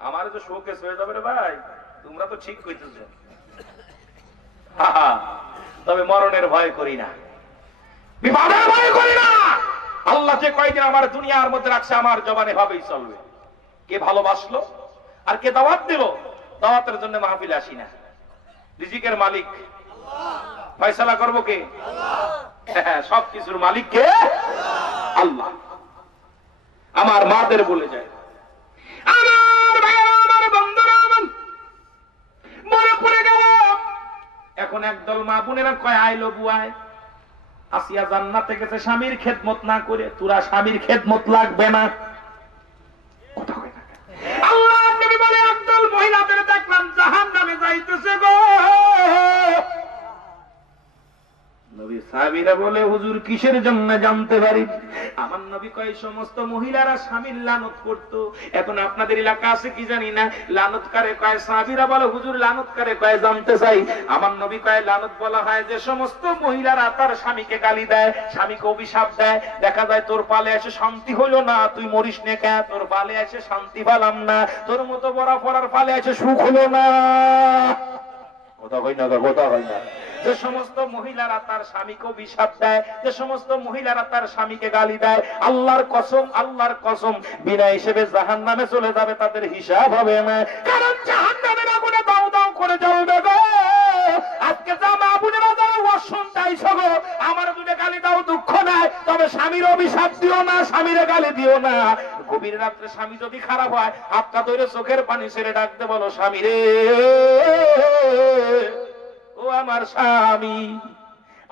আমার তো শোকেস হয়ে যাবে রে ভাই, তোমরা তো ঠিক কইতেছ। তবে মরণের ভয় করি না, বিপদের ভয় করি না। আল্লাহ যে কয়দিন আমার দুনিয়ার মধ্যে রাখছে, আমার জবানে ভাবেই চলবে। কে ভালোবাসলো আর কে দাওয়াত দিল, দাওয়াতের জন্য মাহফিলে আসি না। রিজিকের মালিক ফয়সালা করবো কে? সবকিছুর মালিক কে? আল্লাহ। আমার মাদের বলে যায়, আমার ভাইরা, আমার বন্ধুরা, মনে পড়ে গেল। এখন একদল মা বোনেরা কয়, আইলো বুয়ায়, আসিয়া জান্নাতে গেছে স্বামীর খেদমত না করে, তোরা স্বামীর খেদমত লাগবে না। সাহাবীরা বলে হুজুর কিসের জন্য জানতে পারি? আমার নবী কয় সমস্ত মহিলারা স্বামীর লানত করত। এখন আপনাদের এলাকা আছে কি জানি না, লানত কারে কয়? সাহাবীরা বলে হুজুর লানত কারে কয় জানতে চাই। আমার নবী কয় লানত বলা হয় যে সমস্ত মহিলারা তার স্বামীকে গালি দেয়, স্বামীকে অভিশাপ দেয়। দেখা যায় তোর পালে এসে শান্তি হলো না, তুই মরিস নে কেন? তোর পালে এসে শান্তি পেলাম না, তোর মতো বড় পড়ার পালে এসে সুখ হলো না। কথা হয় না, কথা হয় না। যে সমস্ত মহিলারা তার স্বামীকে অভিশাপ দেয়, যে সমস্ত মহিলারা তার স্বামীকে গালি দেয়, আল্লাহর কসম, আল্লাহর কসম, বিনা হিসেবে জাহান্নামে চলে যাবে, তাদের হিসাব হবে না। কারণ জাহান্নামের আগুনে দাও দাও করে জ্বলবে গো। আজকে যা মা বোনেরা যারা অসন্তাই সগো, আমার দুটো গালি দাও দুঃখ নাই, তবে স্বামীর অভিশাপ দিও না, স্বামীরে গালি দিও না। গভীর রাত্রে স্বামী যদি খারাপ হয়, হাতটা ধরে চোখের পানি ছেড়ে ডাকতে বলো, স্বামী রে, ও আমার স্বামী,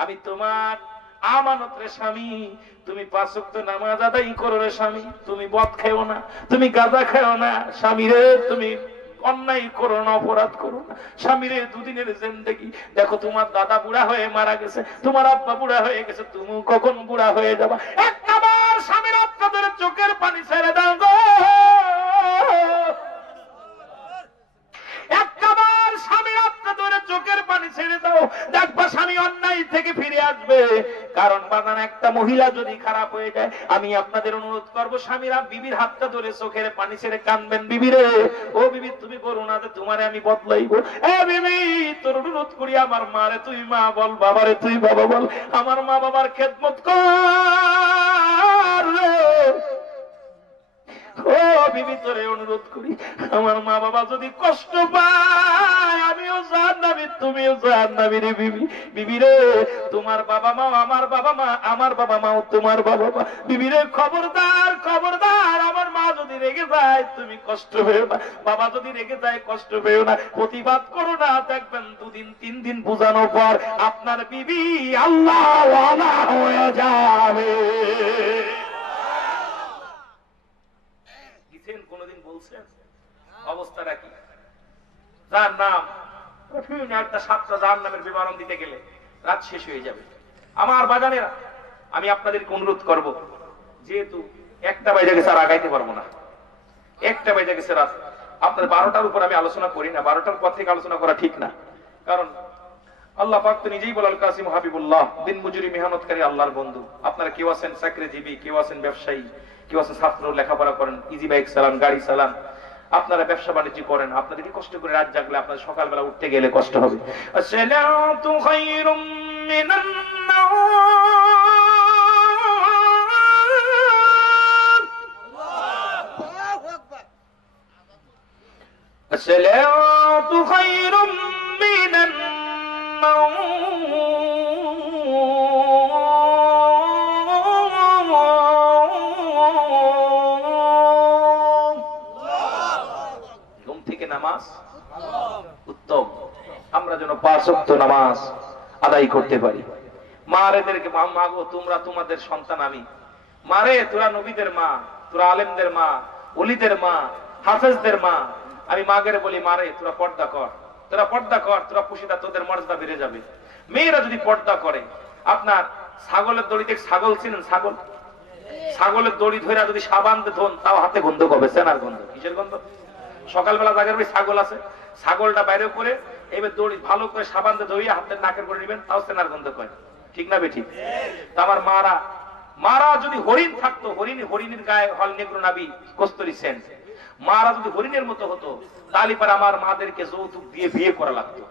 আমি তোমার আমানত রে স্বামী, তুমি 5 ওয়াক্ত নামাজ আদায় করো রে স্বামী, তুমি মদ খেও না, তুমি গাঁজা খেও না, স্বামী রে তুমি অন্যায় করো না, অপরাধ করো না, স্বামী রে দুদিনের জিন্দেগি। দেখো তোমার দাদা বুড়া হয়ে মারা গেছে, তোমার আব্বা বুড়া হয়ে গেছে, তুমি কখন বুড়া হয়ে যাবা? একবার স্বামীর আপনাদের চোখের পানি ছেড়ে দাও গো, একবার স্বামীর আপনাদের চোখের পানি ছেড়ে দাও, দেখবা স্বামী অন্যায় থেকে ফিরে আসবে। কারণ বাজান একটা মহিলা যদি খারাপ হয়ে যায়, আমি আপনাদের অনুরোধ করবো স্বামীরা বিবির হাতটা ধরে চোখের পানি ছেড়ে কাঁদবেন, বিবি রে, ও বিবি তুমি করো না যে তোমারে আমি বদলাইবো, এ বিবি তোর অনুরোধ করি, আমার মারে তুই মা বল, বাবারে তুই বাবা বল, আমার মা বাবার খেদমত কর রে। ও বিবি তোরে অনুরোধ করি, আমার মা বাবা যদি কষ্ট পায়, আমিও জাহান্নামী, তুমিও জাহান্নামী রে বিবি। বিবি রে, তোমার বাবা মা আমার বাবা মা, আমার বাবা মাও তোমার বাবা মা। বিবি রে, খবরদার খবরদার, আমার মা যদি রেগে যায় তুমি কষ্ট পেও না, বাবা যদি রেগে যায় কষ্ট পেও না, প্রতিবাদ করো না। দেখবেন 2 দিন 3 দিন বোঝানোর পর আপনার বিবি আল্লাহ ওয়ালা হয়ে যাবে। কোনদিন বলছেন অবস্থাটা কি? যার নাম একটা 7টা যার নামের বিবরণ দিতে গেলে রাত শেষ হয়ে যাবে। আমার বাগানেরা, আমি আপনাদেরকে অনুরোধ করব, যেহেতু 1টা বাজে গেছে আর আগাইতে পারবো না, 1টা বাজে গেছে রাত, আপনার 12টার উপর আমি আলোচনা করি না, 12টার পর থেকে আলোচনা করা ঠিক না। কারণ আল্লাহ পাক তো নিজেই বলেন কাসিম হাবিবুল্লাহ, দিন মজুরি মেহনতকারী আল্লাহর বন্ধু। আপনারা কেউ আছেন চাকরিজীবী, কেউ আছেন ব্যবসায়ী, কেউ আছেন ছাত্র, লেখাপড়া করেন, ইজি বাইক চালান, গাড়ি চালান, আপনারা ব্যবসা বাণিজ্য করেন, আপনাদেরকে কষ্ট করে রাত জাগলে আপনাদের সকালবেলা উঠতে গেলে কষ্ট হবে। আসসালাতু খায়রুম মিনান নাওম, আল্লাহু আকবার, আসসালাতু খায়রুম মিনান নাওম, নামাজ উত্তম, আমরা যেন 5 ওয়াক্ত নামাজ আদায় করতে পারি। মারেদেরকে মা গো, তোমরা তোমাদের সন্তান আমি, মারে তোরা নবীদের মা, তোরা আলেমদের মা, ওলিদের মা, হাফেজদের মা। আমি মাগের বলি, মারে তোরা পর্দা কর, তোরা পর্দা কর, তোরা পুষিদা, তোদের মর্যাদা বেড়ে যাবে। মেয়েরা যদি পর্দা করে, আপনার ছাগলের দড়িতে, ছাগল চিনেন ছাগল, ছাগলের দড়ি ধরে যদি সাবান ধন, তাও হাতে গন্ধ করবে, সেনার গন্ধ। কিসের গন্ধ? সকালবেলা জায়গার ওই ছাগল আছে, ছাগলটা বাইরে করে এবার দড়ি ভালো করে সাবান দিয়ে ধরিয়ে হাতের নাকের করে নেবেন, তাও সেনার গন্ধ করে। ঠিক না বেঠিক? আমার মারা যদি হরিণ থাকতো, হরিণের গায়ে হল নেগ্রো নাবি কস্তুরী সেন্ট, মারা যদি হরিণের মতো হতো, তাহলে পরে আমার মাদেরকে যৌতুক দিয়ে বিয়ে করা লাগতো,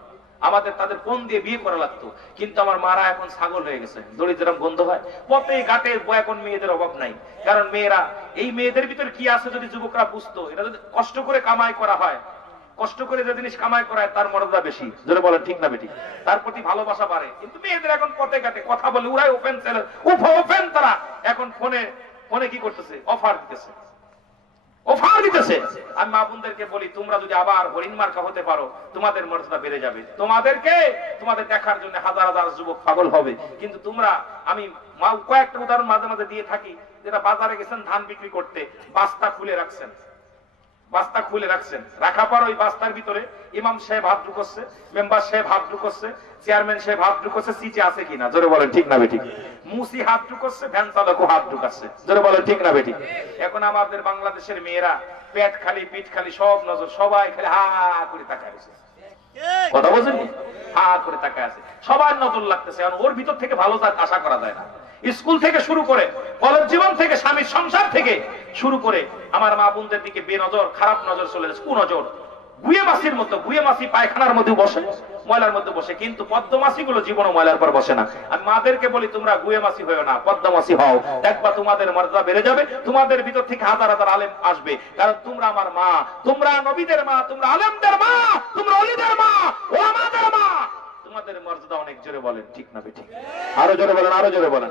আমাদের তাদের কোন দিয়ে বিয়ে করা লাগতো। কিন্তু আমার মারা এখন ছাগল হয়ে গেছে, দড়ি যেরকম বন্ধ হয়, পথে ঘাটে এখন মেয়েদের অভাব নাই। কারণ মেয়েরা, এই মেয়েদের ভিতর কি আছে যদি যুবকরা বুঝতো, এটা যদি কষ্ট করে কামাই করা হয়, কষ্ট করে যে জিনিস কামাই করা হয় তার মর্যাদা বেশি। যদি বলেন ঠিক না বেটি, তার প্রতি ভালোবাসা বাড়ে। কিন্তু মেয়েদের এখন পথে ঘাটে কথা বলে, উড়াই ওপেন ছেলে ওপেন, তারা এখন ফোনে ফোনে কি করতেছে, অফার দিতেছে, অফার দিতেছে। আমি মা বোনদেরকে বলি, তোমরা যদি আবার হরিণ মার্কা হতে পারো, তোমাদের মর্যাদা বেড়ে যাবে। তোমাদের দেখার জন্য হাজার হাজার যুবক পাগল হবে। কিন্তু তোমরা, আমি কয়েকটা উদাহরণ মাঝে মাঝে দিয়ে থাকি, যেটা বাজারে গেছেন ধান বিক্রি করতে, বাস্তা খুলে রাখছেন, বাস্তা খুলে রাখছেন, রাখার পর ওই বাস্তার ভিতরে ইমাম সাহেব হাত ঢুকছে, মেম্বার সাহেব হাত ঢুকছে, চেয়ারম্যান সাহেব হাত ঢুকছে, সিটে আছে কিনা জোরে বলেন ঠিক না বেঠিক। মুসি হাত ঢুকছে, ভ্যান চালকও হাত ঢুকাচ্ছে, জোরে বলেন ঠিক না বেঠিক। এখন আমাদের বাংলাদেশের মেয়েরা পেট খালি পিঠ খালি সব নজর, সবাই খালি হা করে তাকায় আছে, কথা বলছেন, হা করে তাকায় আছে, সবার নজর লাগতেছে। ওর ভিতর থেকে ভালো আশা করা যায় না। স্কুল থেকে শুরু করে কলেজ জীবন থেকে স্বামীর সংসার থেকে শুরু করে আমার মা বোনদের দিকে বেনজর, খারাপ নজর চলে যাচ্ছে, কুনজর। গুয়ে মাছির মতো, গুয়ে মাছি পায়খানার মধ্যে বসে, ময়লার মধ্যে বসে, কিন্তু পদ্ম মাছি গুলো জীবনও ময়লার পর বসে না। আমি মাদেরকে বলি তোমরা গুয়ে মাছি হয়েও না, পদ্ম মাছি হও, দেখবা তোমাদের মর্যাদা বেড়ে যাবে, তোমাদের ভিতর থেকে হাজার হাজার আলেম আসবে, কারণ তোমরা আমার মা, তোমরা নবীদের মা, তোমরা আলেমদের মা, তোমরা ওলিদের মা, ও আমাদের মা, তোমাদের মর্যাদা অনেক। জোরে বলেন ঠিক না বেঠিক, আরো জোরে বলেন, আরো জোরে বলেন।